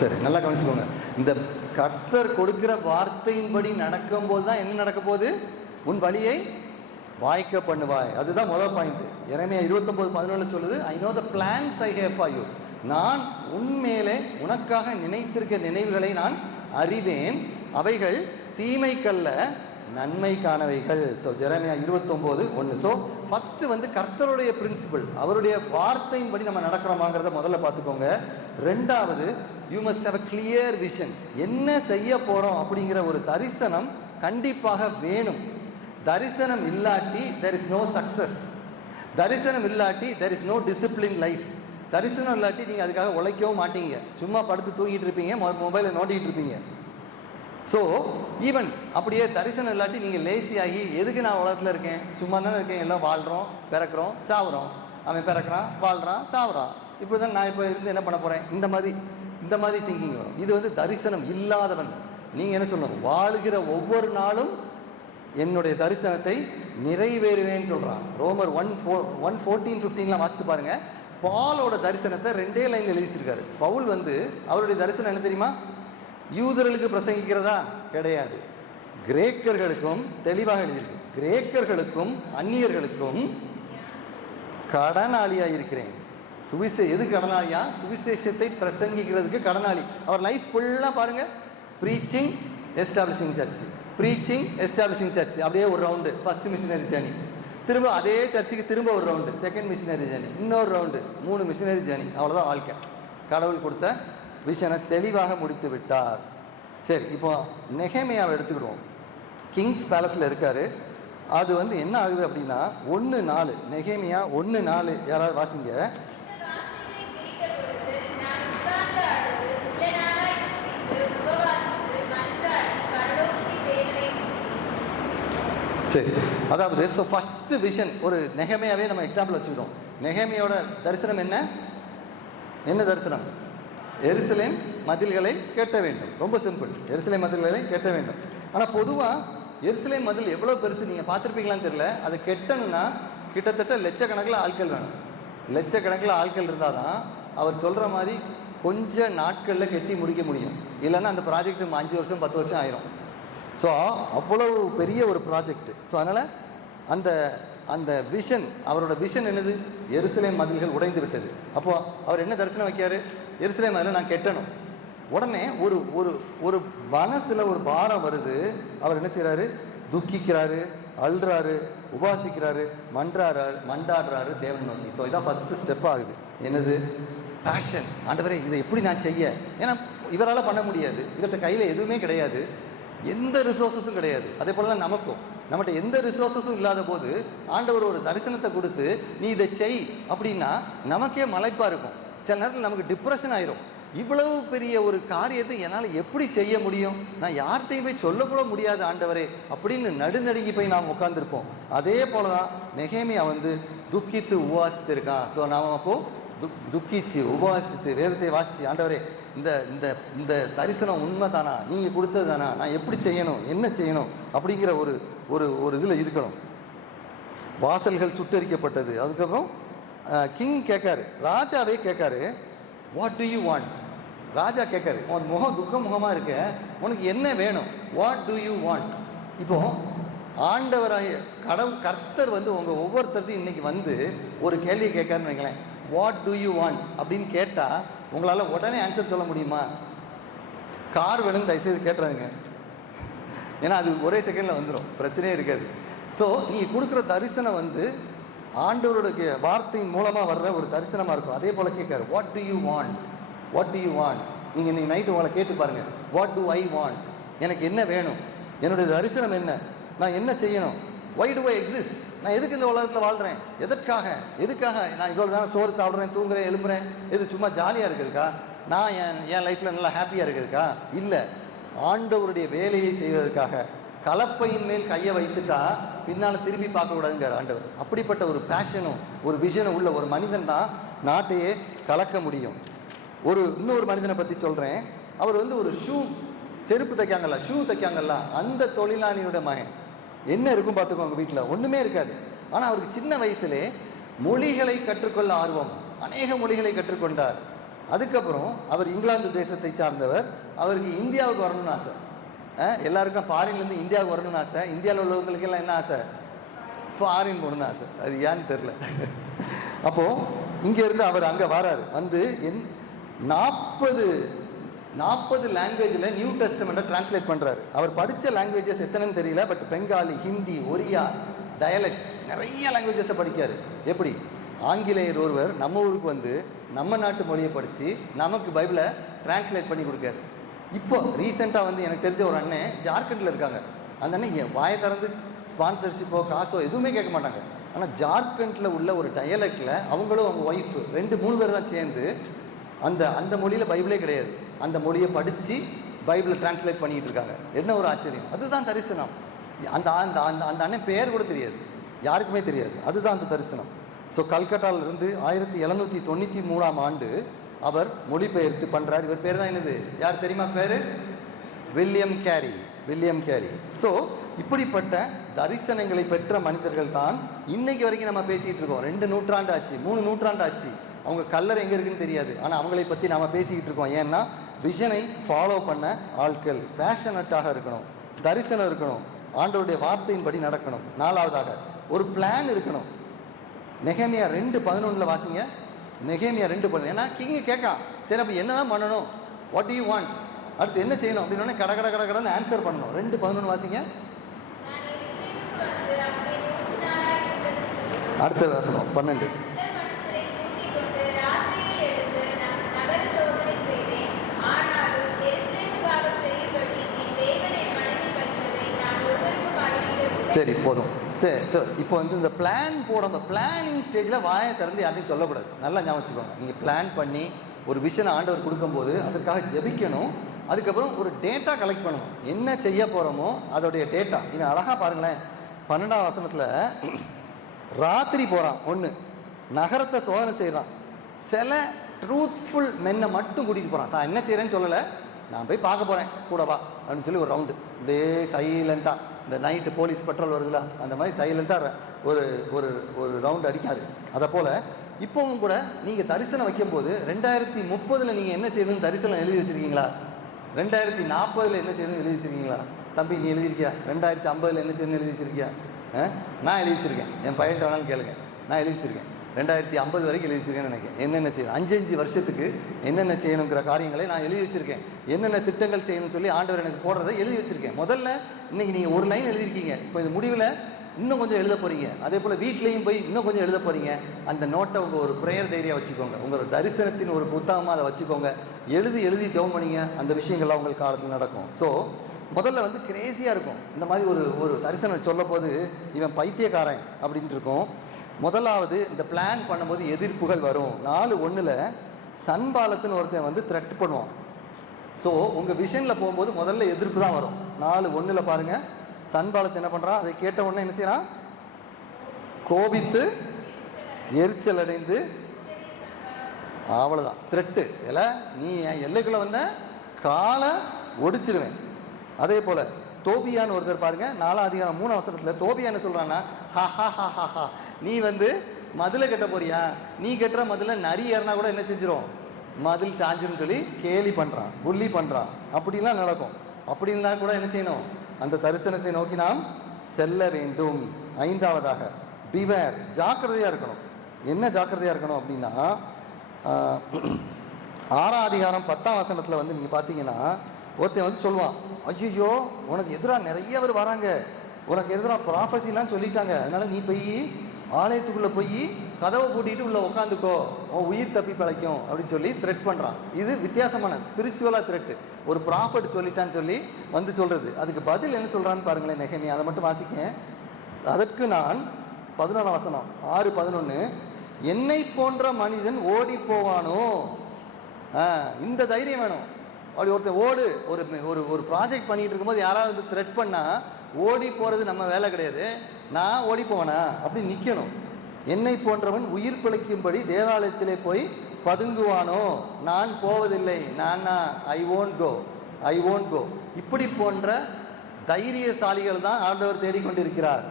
சரி, நல்லா கவனிச்சுக்கோங்க. இந்த கர்த்தர் கொடுக்கிற வார்த்தையின்படி நடக்கும்போது தான் என்ன நடக்க போகுது, உன் வழியை வாய்க்க பண்ணுவாய். அதுதான் முதல் பாயிண்ட். எரேமியா 29:11 சொல்லுது, I know the plans I have for you. நான் உன்மேலே உனக்காக நினைத்திருக்க நினைவுகளை நான் அறிவேன், அவைகள் தீமைக்கல்ல நன்மைக்கானவைகள். So Jeremiah 29:1. ஸோ ஃபஸ்ட்டு வந்து கர்த்தருடைய பிரின்சிபல், அவருடைய வார்த்தையின்படி நம்ம நடக்கிறோமாங்கிறத முதல்ல பார்த்துக்கோங்க. ரெண்டாவது, you must have a clear vision. என்ன செய்ய போகிறோம் அப்படிங்கிற ஒரு தரிசனம் கண்டிப்பாக வேணும். தரிசனம் இல்லாட்டி தெர் இஸ் நோ சக்ஸஸ். தரிசனம் இல்லாட்டி there is no discipline life. தரிசனம் இல்லாட்டி நீங்கள் அதுக்காக உழைக்கவும் மாட்டீங்க, சும்மா படுத்து தூங்கிட்டு இருப்பீங்க, மொபைலில் நோண்டிகிட்டு இருப்பீங்க. ஸோ ஈவன் அப்படியே தரிசனம் இல்லாட்டி நீங்கள் லேசி ஆகி, எதுக்கு நான் உலகத்தில் இருக்கேன், சும்மா தானே இருக்கேன், எல்லாம் வாழ்கிறோம், பிறக்கிறோம், சாவுறோம், அவன் பிறக்கிறான், வாழ்கிறான், சாவுறான், இப்படி தான் நான் இப்போ இருந்து என்ன பண்ண போகிறேன், இந்த மாதிரி திங்கிங் வரும். இது வந்து தரிசனம் இல்லாதவன். நீங்கள் என்ன சொல்லணும், வாழ்கிற ஒவ்வொரு நாளும் என்னுடைய தரிசனத்தை நிறைவேறுவேன்னு சொல்கிறான். ரோமர் 1:14-15 வாசித்து பாருங்கள். பாலோட தரிசனத்தை 2 லைனில் எழுதிச்சிருக்காரு. பவுல் வந்து அவருடைய தரிசனம் என்ன தெரியுமா, யூதர்களுக்கு பிரசங்கிக்கிறதா கிடையாது, கிரேக்கர்களுக்கும் தெளிவாக எழுதியிருக்கு. கிரேக்கர்களுக்கும் அந்நியர்களுக்கும் கடனாளியாக இருக்கிறேன். எது கடனாளியா? சுவிசேஷத்தை பிரசங்கிக்கிறதுக்கு கடனாளி. அவர் லைஃப் ஃபுல்லாக பாருங்கள், preaching establishing church, preaching establishing church, அப்படியே ஒரு ரவுண்டு. ஃபர்ஸ்ட் மிஷினரி ஜேர்னி, திரும்ப அதே சர்ச்சுக்கு திரும்ப ஒரு ரவுண்டு, செகண்ட் மிஷினரி ஜேர்னி, இன்னொரு ரவுண்டு, 3 மிஷினரி ஜேர்னி. அவ்வளோதான் வாழ்க்கை. கடவுள் கொடுத்த விஷனை தெளிவாக முடித்து விட்டார். சரி, இப்போ நெகேமியாவை எடுத்துக்கிடுவோம். கிங்ஸ் பேலஸில் இருக்கார். அது என்ன ஆகுது அப்படின்னா 1:4, நெகேமியா 1:4 யாராவது வாசிங்க. சரி, அதாவது ஸோ ஃபஸ்ட்டு விஷன் ஒரு நெகேமியாவே நம்ம எக்ஸாம்பிள் வச்சுக்கிட்டோம். நெகேமியோட தரிசனம் என்ன தரிசனம்? எருசலேம் மதில்களை கட்ட வேண்டும். ரொம்ப சிம்பிள், எருசலேம் மதில்களை கட்ட வேண்டும். ஆனால் பொதுவாக எருசலேம் மதில் எவ்வளோ பெருசு நீங்கள் பார்த்துருப்பீங்களான்னு தெரியல. அதை கெட்டணும்னா கிட்டத்தட்ட லட்சக்கணக்கில் ஆட்கள் வேணும். லட்சக்கணக்கில் ஆட்கள் இருந்தால் தான் அவர் சொல்கிற மாதிரி கொஞ்ச நாட்களில் கெட்டி முடிக்க முடியும். இல்லைன்னா அந்த ப்ராஜெக்ட் 5 வருஷம் 10 வருஷம் ஆயிரும். ஸோ அவ்வளவு பெரிய ஒரு ப்ராஜெக்ட். ஸோ அதனால் அந்த அந்த விஷன், அவரோட விஷன் என்னது? எருசலேம் மதில்கள் உடைந்து விட்டது. அப்போது அவர் என்ன தரிசனம் வைக்காரு? எருசலேம் மதில் நான் கெட்டணும். உடனே ஒரு ஒரு ஒரு மனசில் ஒரு பாரம் வருது. அவர் என்ன செய்கிறாரு? துக்கிக்கிறாரு, அழுறாரு, உபாசிக்கிறாரு, மண்டாடுறாரு தேவன் நோக்கி. ஸோ இதான் ஃபஸ்ட்டு ஸ்டெப் ஆகுது. என்னது? பேஷன். ஆண்டவரே, இதை எப்படி நான் செய்ய? ஏன்னா இவரால் பண்ண முடியாது. இவர்கிட்ட கையில் எதுவுமே கிடையாது, எந்த ரிசோர்ஸஸும் கிடையாது. அதே போல தான் நமக்கும், நம்மகிட்ட எந்த ரிசோர்ஸஸும் இல்லாத போது ஆண்டவர் ஒரு தரிசனத்தை கொடுத்து நீ இதை செய் அப்படின்னா நமக்கே மலைப்பாக இருக்கும். சில நேரத்தில் நமக்கு டிப்ரெஷன் ஆயிரும். இவ்வளவு பெரிய ஒரு காரியத்தை என்னால் எப்படி செய்ய முடியும்? நான் யார்கிட்டையும் போய் சொல்லக்கூட முடியாது ஆண்டவரே அப்படின்னு நடுநடுங்கி போய் நாம் உட்காந்துருப்போம். அதே போல தான் நெகேமியா துக்கித்து உபவாசித்து இருக்கான். ஸோ நாம் அப்போது துக்கிச்சு உபவாசித்து வேதத்தை வாசித்து, ஆண்டவரே இந்த இந்த இந்த தரிசனம் உண்மை தானா, நீங்கள் கொடுத்தது தானா, நான் எப்படி செய்யணும், என்ன செய்யணும் அப்படிங்கிற ஒரு ஒரு ஒரு இதில் இருக்கணும். வாசல்கள் சுட்டரிக்கப்பட்டது. அதுக்கப்புறம் கிங் கேட்காரு, ராஜாவே கேட்காரு, வாட் டு யூ வாண்ட்? ராஜா கேட்காரு, உன் முகம் துக்க முகமாக இருக்க, உனக்கு என்ன வேணும்? What do you want? இப்போ ஆண்டவராய கர்த்தர் உங்கள் ஒவ்வொருத்தருக்கும் இன்னைக்கு ஒரு கேள்வி கேட்காருன்னு வைங்களேன். வாட் டு யூ வாண்ட் அப்படின்னு கேட்டால் உங்களால் உடனே ஆன்சர் சொல்ல முடியுமா? கார் வேணும்னு தயவுசெய்து கேட்டுறாதுங்க. ஏன்னா அது ஒரே செகண்டில் வந்துடும், பிரச்சனையே இருக்காது. ஸோ நீங்கள் கொடுக்குற தரிசனம் ஆண்டவருடைய வார்த்தையின் மூலமாக வர்ற ஒரு தரிசனமாக இருக்கும். அதே போல் கேட்காரு, what do you want? What do you want? நீங்கள் இன்னைக்கு நைட்டு உங்களை கேட்டு பாருங்கள், வாட் டு ஐ வாண்ட்? எனக்கு என்ன வேணும்? என்னுடைய தரிசனம் என்ன? நான் என்ன செய்யணும்? Why do I exist? நான் எதுக்கு இந்த உலகத்தில் வாழ்கிறேன்? எதுக்காக நான் இவ்வளோ தானே சோறு சாப்பிட்றேன், தூங்குறேன், எழும்புறேன்? இது சும்மா ஜாலியாக இருக்குதுக்கா? நான் என் லைஃப்பில் நல்லா ஹாப்பியாக இருக்குதுக்கா? இல்லை, ஆண்டவருடைய வேலையை செய்வதற்காக. கலப்பையின் மேல் கையை வைத்துட்டா பின்னால் திரும்பி பார்க்கக்கூடாதுங்கிற ஆண்டவர். அப்படிப்பட்ட ஒரு பேஷனும் ஒரு விஷனும் உள்ள ஒரு மனிதன் தான் நாட்டையே கலக்க முடியும். இன்னொரு மனிதனை பற்றி சொல்கிறேன். அவர் ஒரு செருப்பு தைக்காங்கல்ல, ஷூ தைக்காங்கல்ல, அந்த தொழிலாளியோட மகன். என்ன இருக்கும் பார்த்துக்கோங்க, வீட்டில் ஒன்றுமே இருக்காது. ஆனால் அவருக்கு சின்ன வயசுலே மொழிகளை கற்றுக்கொள்ள ஆர்வம், அநேக மொழிகளை கற்றுக்கொண்டார். அதுக்கப்புறம் அவர் இங்கிலாந்து தேசத்தை சார்ந்தவர். அவருக்கு இந்தியாவுக்கு வரணும்னு ஆசை. எல்லாருக்கும் ஃபாரின்லேருந்து இந்தியாவுக்கு வரணும்னு ஆசை. இந்தியாவில் உள்ளவங்களுக்கெல்லாம் என்ன ஆசை? ஃபாரின் போகணும்னு ஆசை. அது ஏன்னு தெரில. அப்போது இங்கேருந்து அவர் அங்கே வராரு. 40 லாங்குவேஜில் நியூ டெஸ்டமெண்ட்டை டிரான்ஸ்லேட் பண்ணுறாரு. அவர் படித்த லாங்குவேஜஸ் எத்தனைன்னு தெரியல, பட் பெங்காலி, ஹிந்தி, ஒரியா, டயலெக்ட்ஸ், நிறைய லாங்குவேஜஸை படிக்கார். எப்படி? ஆங்கிலேயர் ஒருவர் நம்ம ஊருக்கு நம்ம நாட்டு மொழியை படித்து நமக்கு பைபிளை டிரான்ஸ்லேட் பண்ணி கொடுக்காரு. இப்போ ரீசெண்டாக எனக்கு தெரிஞ்ச ஒரு அண்ணன் ஜார்க்கண்டில் இருக்காங்க. அந்த அண்ணன் வாயை திறந்து ஸ்பான்சர்ஷிப்போ காசோ எதுவுமே கேட்க மாட்டாங்க. ஆனால் ஜார்க்கண்டில் உள்ள ஒரு டயலெக்டில் அவங்களும் அவங்க ஒய்ஃபு 2-3 பேர் தான் சேர்ந்து அந்த மொழியில் பைபிளே கிடையாது, அந்த மொழியை படித்து பைபிளை டிரான்ஸ்லேட் பண்ணிகிட்டு இருக்காங்க. என்ன ஒரு ஆச்சரியம்! அதுதான் தரிசனம். அந்த அந்த அந்த அந்த அண்ணன் பேர் கூட தெரியாது, யாருக்குமே தெரியாது. அதுதான் அந்த தரிசனம். ஸோ கல்கட்டாவிலிருந்து 1793ஆம் ஆண்டு அவர் மொழிபெயர்த்து பண்ணுறார். இவர் பேர் தான் என்னது? யார் தெரியுமா பேர்? William carry. ஸோ இப்படிப்பட்ட தரிசனங்களை பெற்ற மனிதர்கள் தான் இன்னைக்கு வரைக்கும் நம்ம பேசிகிட்டு இருக்கோம். 2 நூற்றாண்டு ஆச்சு, 3 நூற்றாண்டு ஆச்சு. அவங்க கல்லர் எங்கே இருக்குன்னு தெரியாது, ஆனால் அவங்களை பற்றி நாம் பேசிக்கிட்டு இருக்கோம். ஏன்னா விஷனை ஃபாலோ பண்ண ஆட்கள் பேஷனட்டாக இருக்கணும், தரிசனம் இருக்கணும், ஆண்டவருடைய வார்த்தையின்படி நடக்கணும். 4வதாக ஒரு பிளான் இருக்கணும். நெகேமியா 2:11 வாசிங்க. நெகேமியா 2:11. ஏன்னா கிங்கு கேட்கான், சரி அப்போ என்ன தான் பண்ணணும், வாட் டு யூ வாண்ட், அடுத்து என்ன செய்யணும் அப்படின்னு கட கட கட கடன்னு ஆன்சர் பண்ணணும். 2:11 வாசிங்க. அடுத்த வசனம் 12. சரி போதும். சரி சார், இப்போ வந்து இந்த பிளான் போட பிளானிங் ஸ்டேஜில் வாயை திறந்து யாரையும் சொல்லக்கூடாது. நல்லா ஞாபகம் வச்சுக்கோங்க. நீங்கள் பிளான் பண்ணி ஒரு விஷனை ஆண்டவர் கொடுக்கும்போது அதுக்காக ஜெபிக்கணும். அதுக்கப்புறம் ஒரு டேட்டா கலெக்ட் பண்ணணும். என்ன செய்ய போகிறோமோ அதோடைய டேட்டா. நீங்கள் அழகாக பாருங்களேன், 12ஆம் வசனத்தில் ராத்திரி போகிறான், ஒன்று நகரத்தை சோதனை செய்கிறான். சில ட்ரூத்ஃபுல் மென்னை மட்டும் கூட்டிகிட்டு போகிறான். தான் என்ன செய்கிறேன்னு சொல்லலை, நான் போய் பார்க்க போகிறேன் கூடவா அப்படின்னு சொல்லி ஒரு ரவுண்டு அப்படியே சைலண்ட்டாக, இந்த நைட்டு போலீஸ் பெட்ரோல் வருதுல அந்த மாதிரி சைலண்ட்டாக ஒரு ஒரு ஒரு ரவுண்டு அடிக்காது. அதை போல் இப்போவும் கூட நீங்கள் தரிசனம் வைக்கும்போது 2030 நீங்கள் என்ன செய்யணும்னு தரிசனம் எழுதி வச்சுருக்கீங்களா? 2040 என்ன செய்யணும்னு எழுதி வச்சுருக்கீங்களா? தம்பி நீ எழுதியிருக்கியா? 2050 என்ன செய்யணும்னு எழுதி வச்சுருக்கியா? நான் எழுதி வச்சுருக்கேன். என் பையன்ட்ட வேணாலும் கேளுங்க, நான் எழுதி வச்சுருக்கேன். 2050 வரைக்கும் எழுதி வச்சுருக்கேன்னு நினைக்கிறேன். என்னென்ன செய்யணும், 5 வருஷத்துக்கு என்னென்ன செய்யணுங்கிற காரியங்களை நான் எழுதி வச்சுருக்கேன். என்னென்ன திட்டங்கள் செய்யணும்னு சொல்லி ஆண்டவர் எனக்கு போடுறதை எழுதி வச்சுருக்கேன். முதல்ல இன்றைக்கி நீங்கள் ஒரு லைன் எழுதியிருக்கீங்க, இப்போ இது முடிவில் இன்னும் கொஞ்சம் எழுத போகிறீங்க. அதே போல் வீட்லேயும் போய் இன்னும் கொஞ்சம் எழுத போகிறீங்க. அந்த நோட்டை உங்கள் ஒரு ப்ரேயர் டைரியாக வச்சுக்கோங்க, உங்கள் தரிசனத்தின் ஒரு புத்தகமாக அதை வச்சுக்கோங்க. எழுதி ஜெபம் பண்ணிங்க, அந்த விஷயங்கள்லாம் உங்களுக்கு காலத்தில் நடக்கும். ஸோ முதல்ல வந்து கிரேசியாக இருக்கும். இந்த மாதிரி ஒரு தரிசனம் சொல்ல போது இவன் பைத்தியக்காரன் அப்படின்ட்டு இருக்கும். முதலாவது இந்த பிளான் பண்ணும்போது எதிர்ப்புகள் வரும். 4:1 சன்பாலத்துன்னு ஒருத்தன் வந்து த்ரெட் பண்ணுவான். ஸோ உங்கள் விஷனில் போகும்போது முதல்ல எதிர்ப்பு தான் வரும். 4:1 பாருங்கள், சன்பாலத்து என்ன பண்ணுறான், அதை கேட்ட உடனே என்ன செய்யறான், கோபித்து எரிச்சல் அடைந்து, அவ்வளோதான் த்ரெட்டு. இல்லை நீ என் எல்லைக்குள்ளே வந்த காலை ஒடிச்சிருவேன். அதே போல் தோபியான்னு ஒருத்தர் பாருங்க, 4ஆம் அதிகாரம் 3ஆம் வசனத்தில் தோபியா என்ன சொல்கிறான்னா, ஹா நீ வந்து மதிலை கட்ட போறியா, நீ கட்டுற மதில் நரி ஏறினா கூட என்ன செஞ்சிடும், மதில் சாஞ்சுன்னு சொல்லி கேலி பண்ணுறான், புள்ளி பண்ணுறான். அப்படிலாம் நடக்கும். அப்படின்னா கூட என்ன செய்யணும், அந்த தரிசனத்தை நோக்கி நாம் செல்ல வேண்டும். 5ஆவதாக பிவேர், ஜாக்கிரதையாக இருக்கணும். என்ன ஜாக்கிரதையாக இருக்கணும் அப்படின்னா 6ஆம் அதிகாரம் 10ஆம் வசனத்தில் வந்து நீங்கள் பார்த்தீங்கன்னா ஒருத்தன் வந்து சொல்லுவான், ஐயோ உனக்கு எதிராக நிறைய பேர் வராங்க, உனக்கு எதிராக ப்ராஃபஸிலாம் சொல்லிட்டாங்க, அதனால் நீ போய் ஆலயத்துக்குள்ளே போய் கதவை பூட்டிட்டு உள்ளே உட்காந்துக்கோ, உன் உயிர் தப்பி பிழைக்கும் அப்படின்னு சொல்லி த்ரெட் பண்ணுறான். இது வித்தியாசமான ஸ்பிரிச்சுவலாக த்ரெட்டு. ஒரு ப்ராஃபட் சொல்லிட்டான்னு சொல்லி வந்து சொல்கிறது. அதுக்கு பதில் என்ன சொல்கிறான்னு பாருங்களேன் நெகேமியா. அதை மட்டும் வாசிக்கேன். அதற்கு நான் 11ஆம் வசனம் 6:11, என்னை போன்ற மனிதன் ஓடி போவானோ, இந்த தைரியம் வேணும். அப்படி ஒருத்தர் ஒரு ப்ராஜெக்ட் பண்ணிட்டு இருக்கும்போது யாராவது த்ரெட் பண்ணால் ஓடி போகிறது நம்ம வேலை கிடையாது. நான் ஓடி போவேனா அப்படி நிற்கணும். என்னை போன்றவன் உயிர் பிழைக்கும்படி தேவாலயத்திலே போய் பதுங்குவானோ, நான் போவதில்லை, ஐ ஓன்ட் கோ. இப்படி போன்ற தைரியசாலிகள் தான் ஆண்டவர் தேடிக்கொண்டிருக்கிறார்.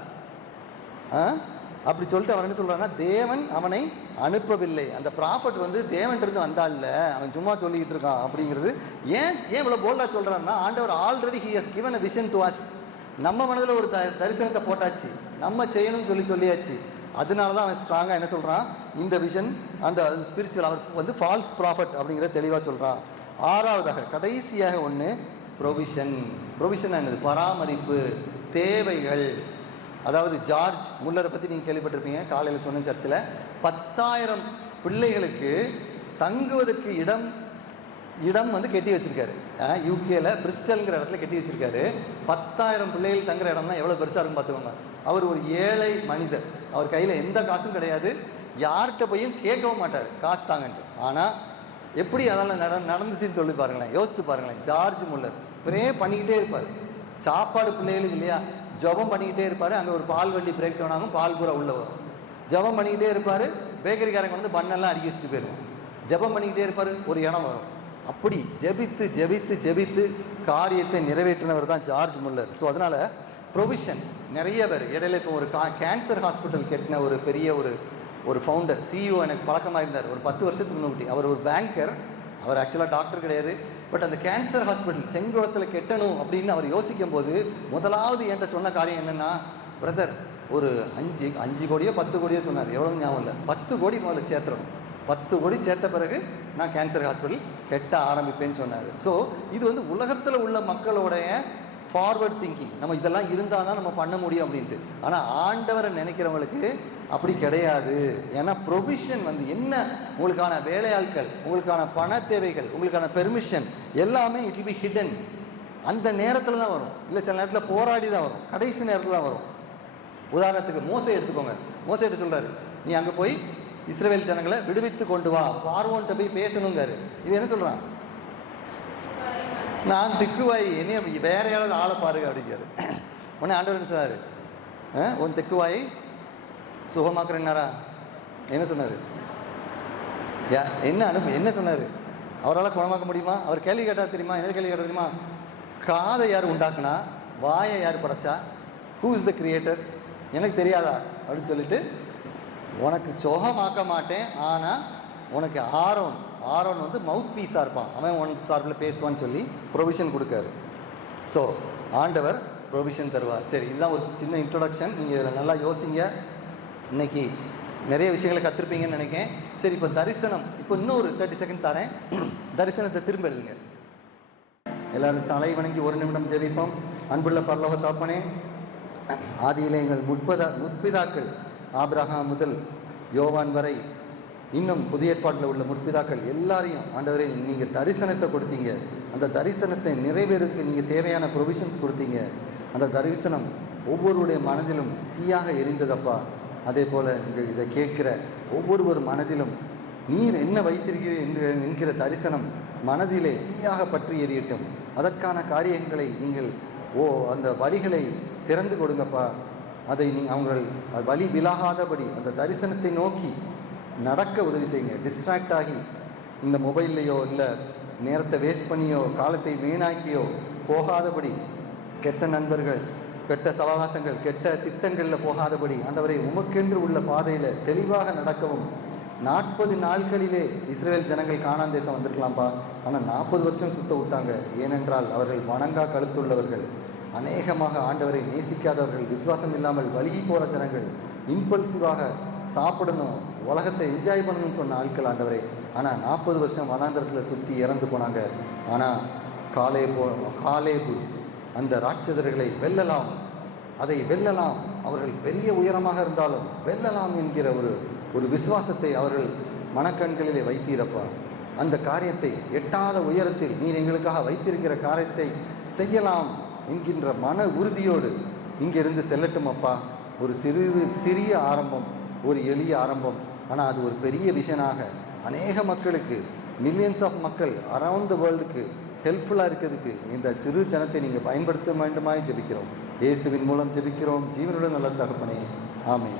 அப்படி சொல்லிட்டு அவன் என்ன சொல்றான்னா, தேவன் அவனை அனுப்பவில்லை. அந்த ப்ராஃபட் வந்து தேவன்கிட்ட வந்தால, அவன் சும்மா சொல்லிக்கிட்டு இருக்கான் அப்படிங்கிறது. ஏன் இவ்வளோ போல்டா சொல்றான்னா, ஆண்டவர் already he has given a vision to us. நம்ம மனதில் ஒரு தரிசனத்தை போட்டாச்சு, நம்ம செய்யணும்னு சொல்லியாச்சு. அதனால தான் அவன் ஸ்ட்ராங்காக என்ன சொல்கிறான், இந்த விஷன் அந்த ஸ்பிரிச்சுவல் அவருக்கு வந்து ஃபால்ஸ் ப்ராஃபட் அப்படிங்கிற தெளிவாக சொல்கிறான். 6ஆவதாக கடைசியாக ஒன்று ப்ரொவிஷன் என்னது, பராமரிப்பு, தேவைகள். அதாவது ஜார்ஜ் முல்லரை பற்றி நீங்கள் கேள்விப்பட்டிருப்பீங்க, காலையில் சொன்ன சர்ச்சில் 10,000 பிள்ளைகளுக்கு தங்குவதற்கு இடம் வந்து கட்டி வச்சிருக்காரு. யூகேல பிரிஸ்டல்ங்கிற இடத்துல கட்டி வச்சிருக்காரு. 10,000 பிள்ளைகள் தங்குற இடம்னா எவ்வளோ பெருசாக இருக்கும் பார்த்துக்கோங்க. அவர் ஒரு ஏழை மனிதர், அவர் கையில் எந்த காசும் கிடையாது, யார்கிட்ட போயும் கேட்கவும் மாட்டார் காசு தாங்கன்ட்டு. ஆனால் எப்படி அதெல்லாம் நடந்துச்சுன்னு சொல்லி பாருங்களேன், யோசித்து பாருங்களேன். ஜார்ஜ் முல்லர் ப்ரே பண்ணிக்கிட்டே இருப்பார். சாப்பாடு பிள்ளைகளுக்கு இல்லையா, ஜபம் பண்ணிக்கிட்டே இருப்பார். அங்கே ஒரு பால் வண்டி பிரேக் டவுன் ஆகும், பால் பூரா உள்ள வரும். ஜபம் பண்ணிக்கிட்டே இருப்பார். பேக்கரிக்காரங்க வந்து பண்ணெல்லாம் அடுக்கி வச்சுட்டு போயிடுவோம். ஜபம் பண்ணிக்கிட்டே இருப்பார், ஒரு இடம் வரும். அப்படி ஜெபித்து காரியத்தை நிறைவேற்றினவர் தான் ஜார்ஜ் முல்லர். ஸோ அதனால் ப்ரொவிஷன் நிறைய பேர். இடையில இப்போ ஒரு கேன்சர் ஹாஸ்பிட்டல் கட்டின ஒரு பெரிய ஒரு ஃபவுண்டர், சிஇஓ எனக்கு பழக்கமாக இருந்தார் ஒரு 10 வருஷத்துக்கு முன்னாடி. அவர் ஒரு பேங்கர், அவர் ஆக்சுவலாக டாக்டர் கிடையாது. பட் அந்த கேன்சர் ஹாஸ்பிட்டல் செங்குளத்தில் கெட்டணும் அப்படின்னு அவர் யோசிக்கும் போது முதலாவது என்கிட்ட சொன்ன காரியம் என்னென்னா, பிரதர் ஒரு 5 கோடியோ 10 கோடியோ சொன்னார், எவ்வளோ ஞாபகம் இல்லை. 10 கோடி முதல்ல சேர்த்துறோம். 10 கோடி சேர்த்த பிறகு நான் கேன்சர் ஹாஸ்பிட்டல் கெட்ட ஆரம்பிப்பேன்னு சொன்னார். ஸோ இது வந்து உலகத்தில் உள்ள மக்களுடைய ஃபார்வர்ட் திங்கிங். நம்ம இதெல்லாம் இருந்தால் தான் நம்ம பண்ண முடியும் அப்படின்ட்டு. ஆனால் ஆண்டவரை நினைக்கிறவங்களுக்கு அப்படி கிடையாது. ஏன்னா ப்ரொவிஷன் வந்து என்ன, உங்களுக்கான வேலையாட்கள், உங்களுக்கான பண தேவைகள், உங்களுக்கான பெர்மிஷன் எல்லாமே இட் வில் பி ஹிடன். அந்த நேரத்தில் தான் வரும், இல்லை சில நேரத்தில் போராடி தான் வரும், கடைசி நேரத்தில் தான் வரும். உதாரணத்துக்கு மோசே எடுத்துக்கோங்க. மோசே எடுத்து சொல்கிறாரு, நீ அங்கே போய் இஸ்ரவேல் ஜனங்களை விடுவித்து கொண்டு வா, பார்வோன்ட்ட போய் பேசணுங்காரு. இது என்ன சொல்கிறான், நான் திக்குவாய், என்ன வேற யாராவது ஆளை பாருங்க அப்படிங்கிறாரு. உடனே ஆண்டவர் என்ன சொன்னார், உன் திக்குவாய் சுகமாக்குறேன்னாரா? என்ன சொன்னார், என்ன சொன்னார்? அவரால் குணமாக்க முடியுமா? அவர் கேள்வி கேட்டால் தெரியுமா? என்ன கேள்வி கேட்டால் தெரியுமா? காதை யார் உண்டாக்குனா, வாயை யார் படைச்சா, ஹூ இஸ் த கிரியேட்டர், எனக்கு தெரியாதா அப்படின்னு சொல்லிட்டு, உனக்கு சுகமாக்க மாட்டேன், ஆனால் உனக்கு ஆரோன் வந்து மவுத் பீஸாக இருப்பான், அவன் உனக்கு சார்பில் பேசுவான்னு சொல்லி ப்ரொவிஷன் கொடுக்காரு. ஸோ ஆண்டவர் ப்ரொவிஷன் தருவார். சரி, இதுதான் ஒரு சின்ன இன்ட்ரொடக்ஷன். நீங்கள் இதில் நல்லா யோசிங்க. இன்னைக்கு நிறைய விஷயங்களை கற்றுருப்பீங்கன்னு நினைக்கிறேன். சரி, இப்போ தரிசனம், இப்போ இன்னொரு 30 செகண்ட் தரேன். தரிசனத்தை திரும்ப எழுதுங்க. எல்லாரும் தலை வணங்கி ஒரு நிமிடம் ஜெபிப்போம். அன்புள்ள பரலோக தகப்பனே, ஆதியிலே எங்கள் முற்பிதாக்கள் ஆபிரகாம் முதல் யோவான் வரை இன்னும் புதிய ஏற்பாட்டில் உள்ள முற்பிதாக்கள் எல்லாரையும் ஆண்டவரே நீங்கள் தரிசனத்தை கொடுத்தீங்க. அந்த தரிசனத்தை நிறைவேறதுக்கு நீங்கள் தேவையான ப்ரொவிஷன்ஸ் கொடுத்தீங்க. அந்த தரிசனம் ஒவ்வொருடைய மனதிலும் தீயாக எரிந்ததப்பா. அதே போல் இதை கேட்கிற ஒவ்வொரு மனதிலும் நீர் என்ன வைத்திருக்கிறீர் என்கிற தரிசனம் மனதிலே தீயாக பற்றி எரியட்டும். அதற்கான காரியங்களை நீங்கள் அந்த வழிகளை திறந்து கொடுங்கப்பா. அதை அவங்கள் வழி விலகாதபடி அந்த தரிசனத்தை நோக்கி நடக்க உதவி செய்யுங்க. டிஸ்ட்ராக்ட் ஆகி இந்த மொபைல்லையோ இல்லை நேரத்தை வேஸ்ட் பண்ணியோ காலத்தை வீணாக்கியோ போகாதபடி, கெட்ட நண்பர்கள், கெட்ட சவகாசங்கள், கெட்ட திட்டங்களில் போகாதபடி ஆண்டவரை உமக்கென்று உள்ள பாதையில் தெளிவாக நடக்கவும். 40 நாட்களிலே இஸ்ரேல் ஜனங்கள் கானான் தேசம் வந்திருக்கலாம்ப்பா, ஆனால் 40 வருஷம் சுத்த விட்டாங்க. ஏனென்றால் அவர்கள் வணங்கா கழுத்துள்ளவர்கள், அநேகமாக ஆண்டவரை நேசிக்காதவர்கள், விசுவாசம் இல்லாமல் வழுகி போகிற ஜனங்கள், இம்பல்சிவாக சாப்பிடணும், உலகத்தை என்ஜாய் பண்ணணும்னு சொன்ன ஆட்கள் ஆண்டவரே. ஆனால் 40 வருஷம் வனாந்தரத்தில் சுற்றி இறந்து போனாங்க. ஆனால் காலேபு அந்த ராட்சதர்களை வெல்லலாம், அதை வெல்லலாம், அவர்கள் பெரிய உயரமாக இருந்தாலும் வெல்லலாம் என்கிற ஒரு விசுவாசத்தை அவர்கள் மனக்கண்களிலே வைத்தீரப்பா. அந்த காரியத்தை எட்டாத உயரத்தில் நீர் எங்களுக்காக வைத்திருக்கிற காரியத்தை செய்யலாம் என்கின்ற மன உறுதியோடு இங்கிருந்து செல்லட்டும் அப்பா. ஒரு சிறிய ஆரம்பம், ஒரு எளிய ஆரம்பம், ஆனால் அது ஒரு பெரிய விஷனாக அநேக மக்களுக்கு, மில்லியன்ஸ் ஆஃப் மக்கள் அரவுண்ட் த வேர்ல்டுக்கு ஹெல்ப்ஃபுல்லாக இருக்கிறதுக்கு இந்த சிறு ஜனத்தை நீங்கள் பயன்படுத்த வேண்டுமாய் ஜெபிக்கிறோம். இயேசுவின் மூலம் ஜெபிக்கிறோம், ஜீவனுடன் நல்ல தகப்பனே, ஆமென்.